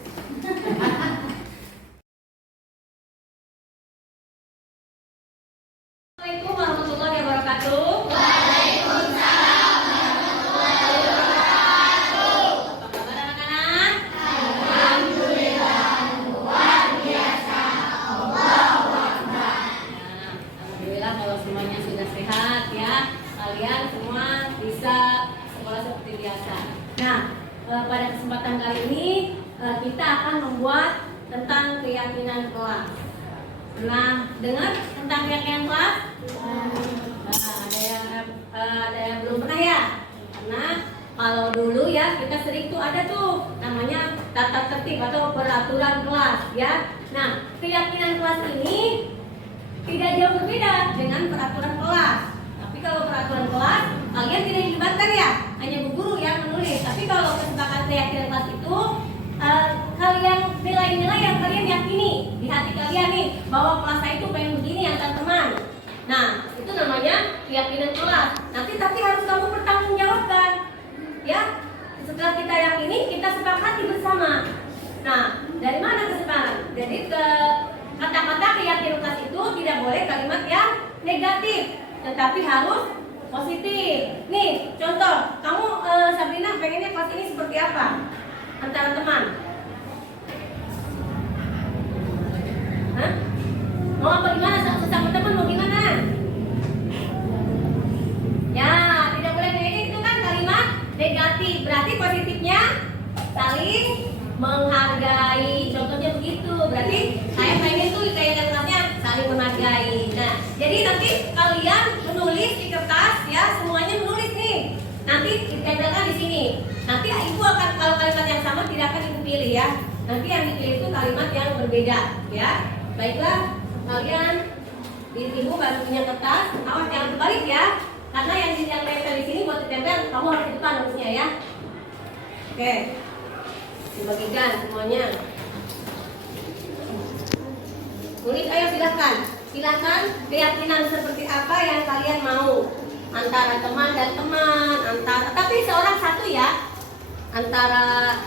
Assalamualaikum warahmatullahi wabarakatuh. Apa kabar anak-anak? keyakinan kelas. Nah, dengar tentang keyakinan kelas? Nah, ada yang belum pernah ya? Karena kalau dulu ya kita sering tuh ada tuh namanya tata tertib atau peraturan kelas ya. Nah, keyakinan kelas ini tidak jauh berbeda dengan peraturan kelas. Tapi kalau peraturan kelas kalian tidak dilibatkan ya, hanya bu guru yang menulis. Tapi kalau kesepakatan keyakinan kelas itu kalian nilai-nilai yang kalian yakini di hati kalian nih bahwa kelas saya itu pengen begini antar teman. Nah, itu namanya keyakinan kelas. Nanti tapi harus kamu pertanggungjawabkan. Ya, setelah kita yakini, kita sepakati bersama. Nah, dari mana kesepakatan? Jadi kata-kata keyakinan kelas itu tidak boleh kalimat yang negatif, tetapi harus positif. Nih, contoh, kamu Sabrina pengennya kelas ini seperti apa? Antara teman. Hah? Mau apa gimana? Sesama teman mau gimana? Ya, tidak boleh negatif, itu kan kalimat negatif. Berarti positifnya saling menghargai. Contohnya begitu. Berarti saya pengen tuh kayak kelasnya saling menghargai. Nah, jadi nanti kalian menulis di kertas ya, semuanya menulis nih. Nanti ditempelkan di sini. Nanti ibu akan, kalau kalimat yang sama tidak akan ibu pilih ya. Nanti yang dipilih itu kalimat yang berbeda ya. Baiklah, kalian ibu baru punya kertas, awas jangan terbalik ya. Karena yang ditempel di sini buat ditempel, kamu harus di depan harusnya ya. Oke, dibagikan semuanya. Tulis, ayo silahkan. Silahkan keyakinan seperti apa yang kalian mau. Antara teman dan teman, tapi seorang satu ya. Antara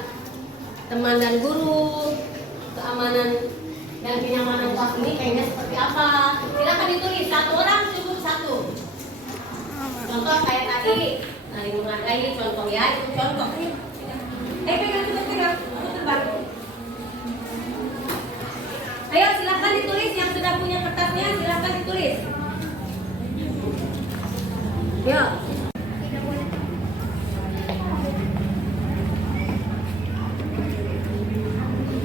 teman dan guru, keamanan dan kenyamanan kelas ini kayaknya seperti apa. Silahkan ditulis, satu orang cukup satu. Contoh kayak tadi, saling menghargai, contoh ya, itu contoh. Pegang, aku terbang. Ayo silahkan ditulis, yang sudah punya kertasnya silahkan ditulis. Yuk.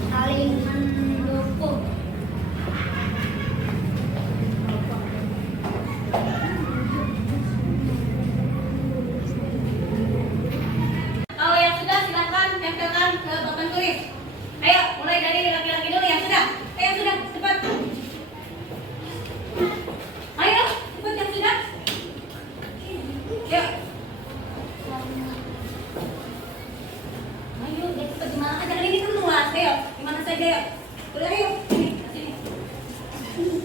Saling mendukung. Kalau yang sudah silahkan tempelkan ke papan tulis. Ayo mulai dari laki-laki dulu yang sudah. Yang sudah cepat. Ayo cepat yang sudah. Yuk. Ayo cepat gimana aja kali ini kan luas. Ayo gimana saja yuk. Udah ayo. Sini.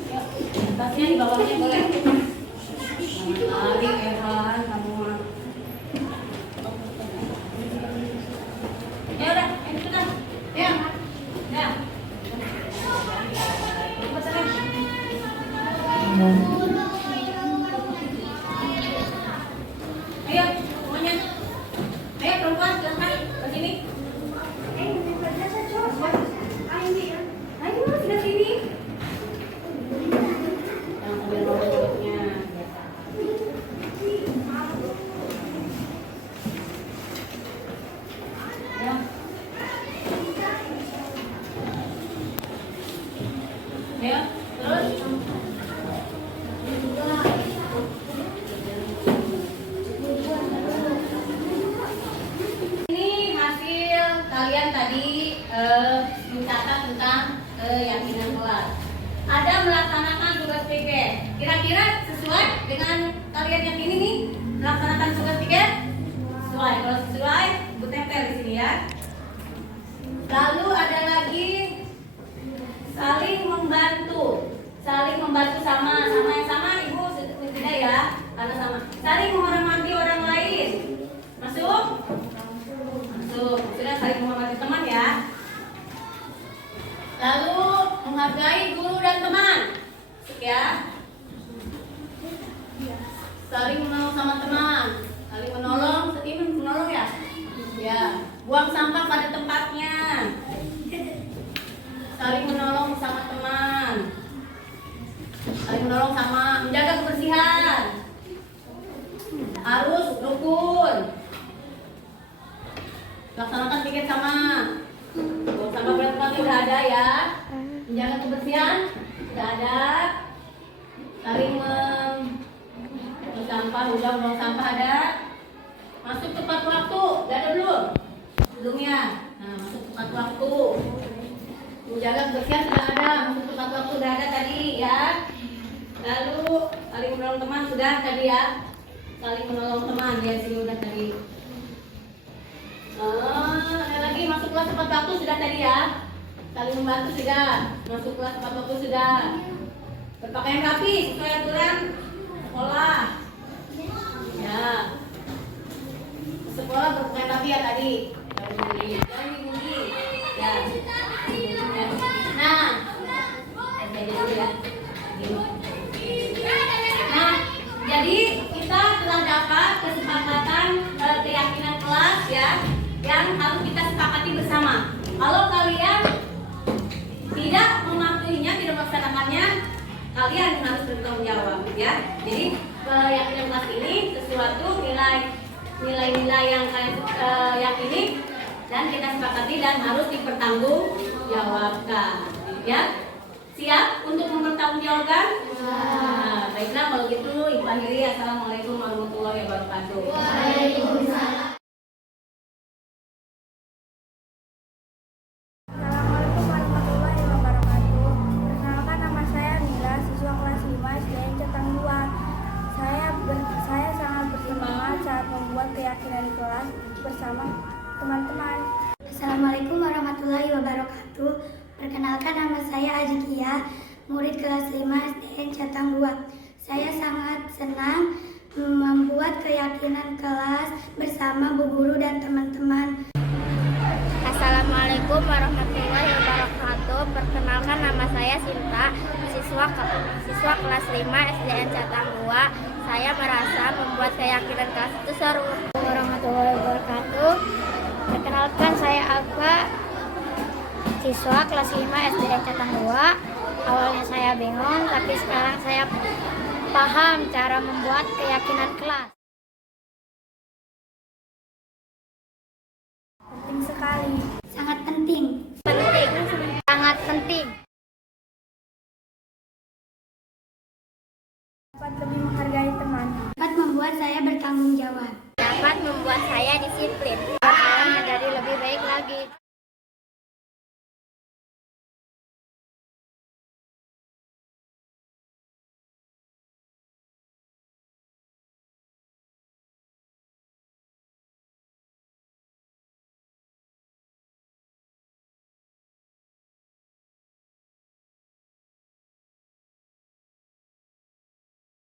Yuk. Tasnya di bawahnya boleh. Lari Evan kamu. Ya udah, ini sudah. Ya. Ya. Cepat sana. Ayo, semuanya. Ayo perempuan, silahkan ke sini. Ayo, sudah sini. Yang ambil nomornya. Ya. Ayo, terus. Ini hasil kalian tadi mencatat tentang keyakinan kelas. Ada melaksanakan tugas pikir. Kira-kira sesuai dengan kalian yang ini nih melaksanakan tugas pikir? Sesuai. Kalau sesuai, Bu tempel di sini ya. Lalu ada lagi saling membantu. Saling membantu sama yang sama ibu tidak ya, karena sama. Saling menghormati orang lain. Masuk? Masuk. Sudah saling menghormati teman ya. Lalu menghargai guru dan teman. Masuk ya. Saling menolong sama teman. Saling menolong, ini menolong ya. Ya. Buang sampah pada tempatnya. Saling menolong sama teman. Saling menolong sama menjaga kebersihan. Harus rukun. Laksanakan pikir sama. Buang sampah pada tempatnya udah ada ya. kebersihan sudah ada. Saling sampah, udah buang sampah ada. Masuk tepat waktu, udah ada belum? Sebelumnya, nah masuk tepat waktu. Menjaga kebersihan sudah ada, masuk tepat waktu sudah ada tadi ya. Lalu saling menolong teman sudah tadi ya. Saling menolong teman ya sini udah tadi. Ada lagi masuk kelas tepat waktu sudah tadi ya. Saling membantu sudah, masuk kelas tepat waktu sudah. Berpakaian rapi sesuai aturan sekolah. Ya. Sekolah berpakaian rapi ya tadi. Jangan dibully. Ya. Nah, saya dulu ya. Nah, jadi kita telah dapat kesepakatan keyakinan kelas ya yang harus kita sepakati bersama. Kalau kalian tidak mematuhinya, tidak melaksanakannya, kalian harus bertanggung jawab ya. Jadi keyakinan kelas ini sesuatu nilai-nilai yang kalian yakini dan kita sepakati dan harus dipertanggungjawabkan ya. Siap untuk mempertanggungjawabkan? Nah, baiklah kalau gitu Ibu akhiri. Assalamualaikum warahmatullahi wabarakatuh. Waalaikumsalam. Assalamualaikum warahmatullahi wabarakatuh. Perkenalkan, nama saya Mila, siswa kelas 5 SDN Cetang 2. Saya sangat bersemangat saat membuat keyakinan kelas bersama teman-teman. Assalamualaikum warahmatullahi wabarakatuh. Perkenalkan, nama saya Ajikia, murid kelas 5 SDN Cetang 2. Saya sangat senang membuat keyakinan kelas bersama Bu Guru dan teman-teman. Assalamualaikum warahmatullahi wabarakatuh. Perkenalkan, nama saya Sinta, siswa kelas 5 SDN Cetang 2. Saya merasa membuat keyakinan kelas itu seru. Warahmatullahi wabarakatuh. Perkenalkan, saya Alfa, siswa kelas 5 SDN Cetang 2. Awalnya saya bingung, tapi sekarang saya paham cara membuat keyakinan kelas. Penting sekali. Sangat penting. Penting. Sangat penting. Dapat lebih menghargai teman. Dapat membuat saya bertanggung jawab. Dapat membuat saya disiplin. Saya menjadi lebih baik lagi.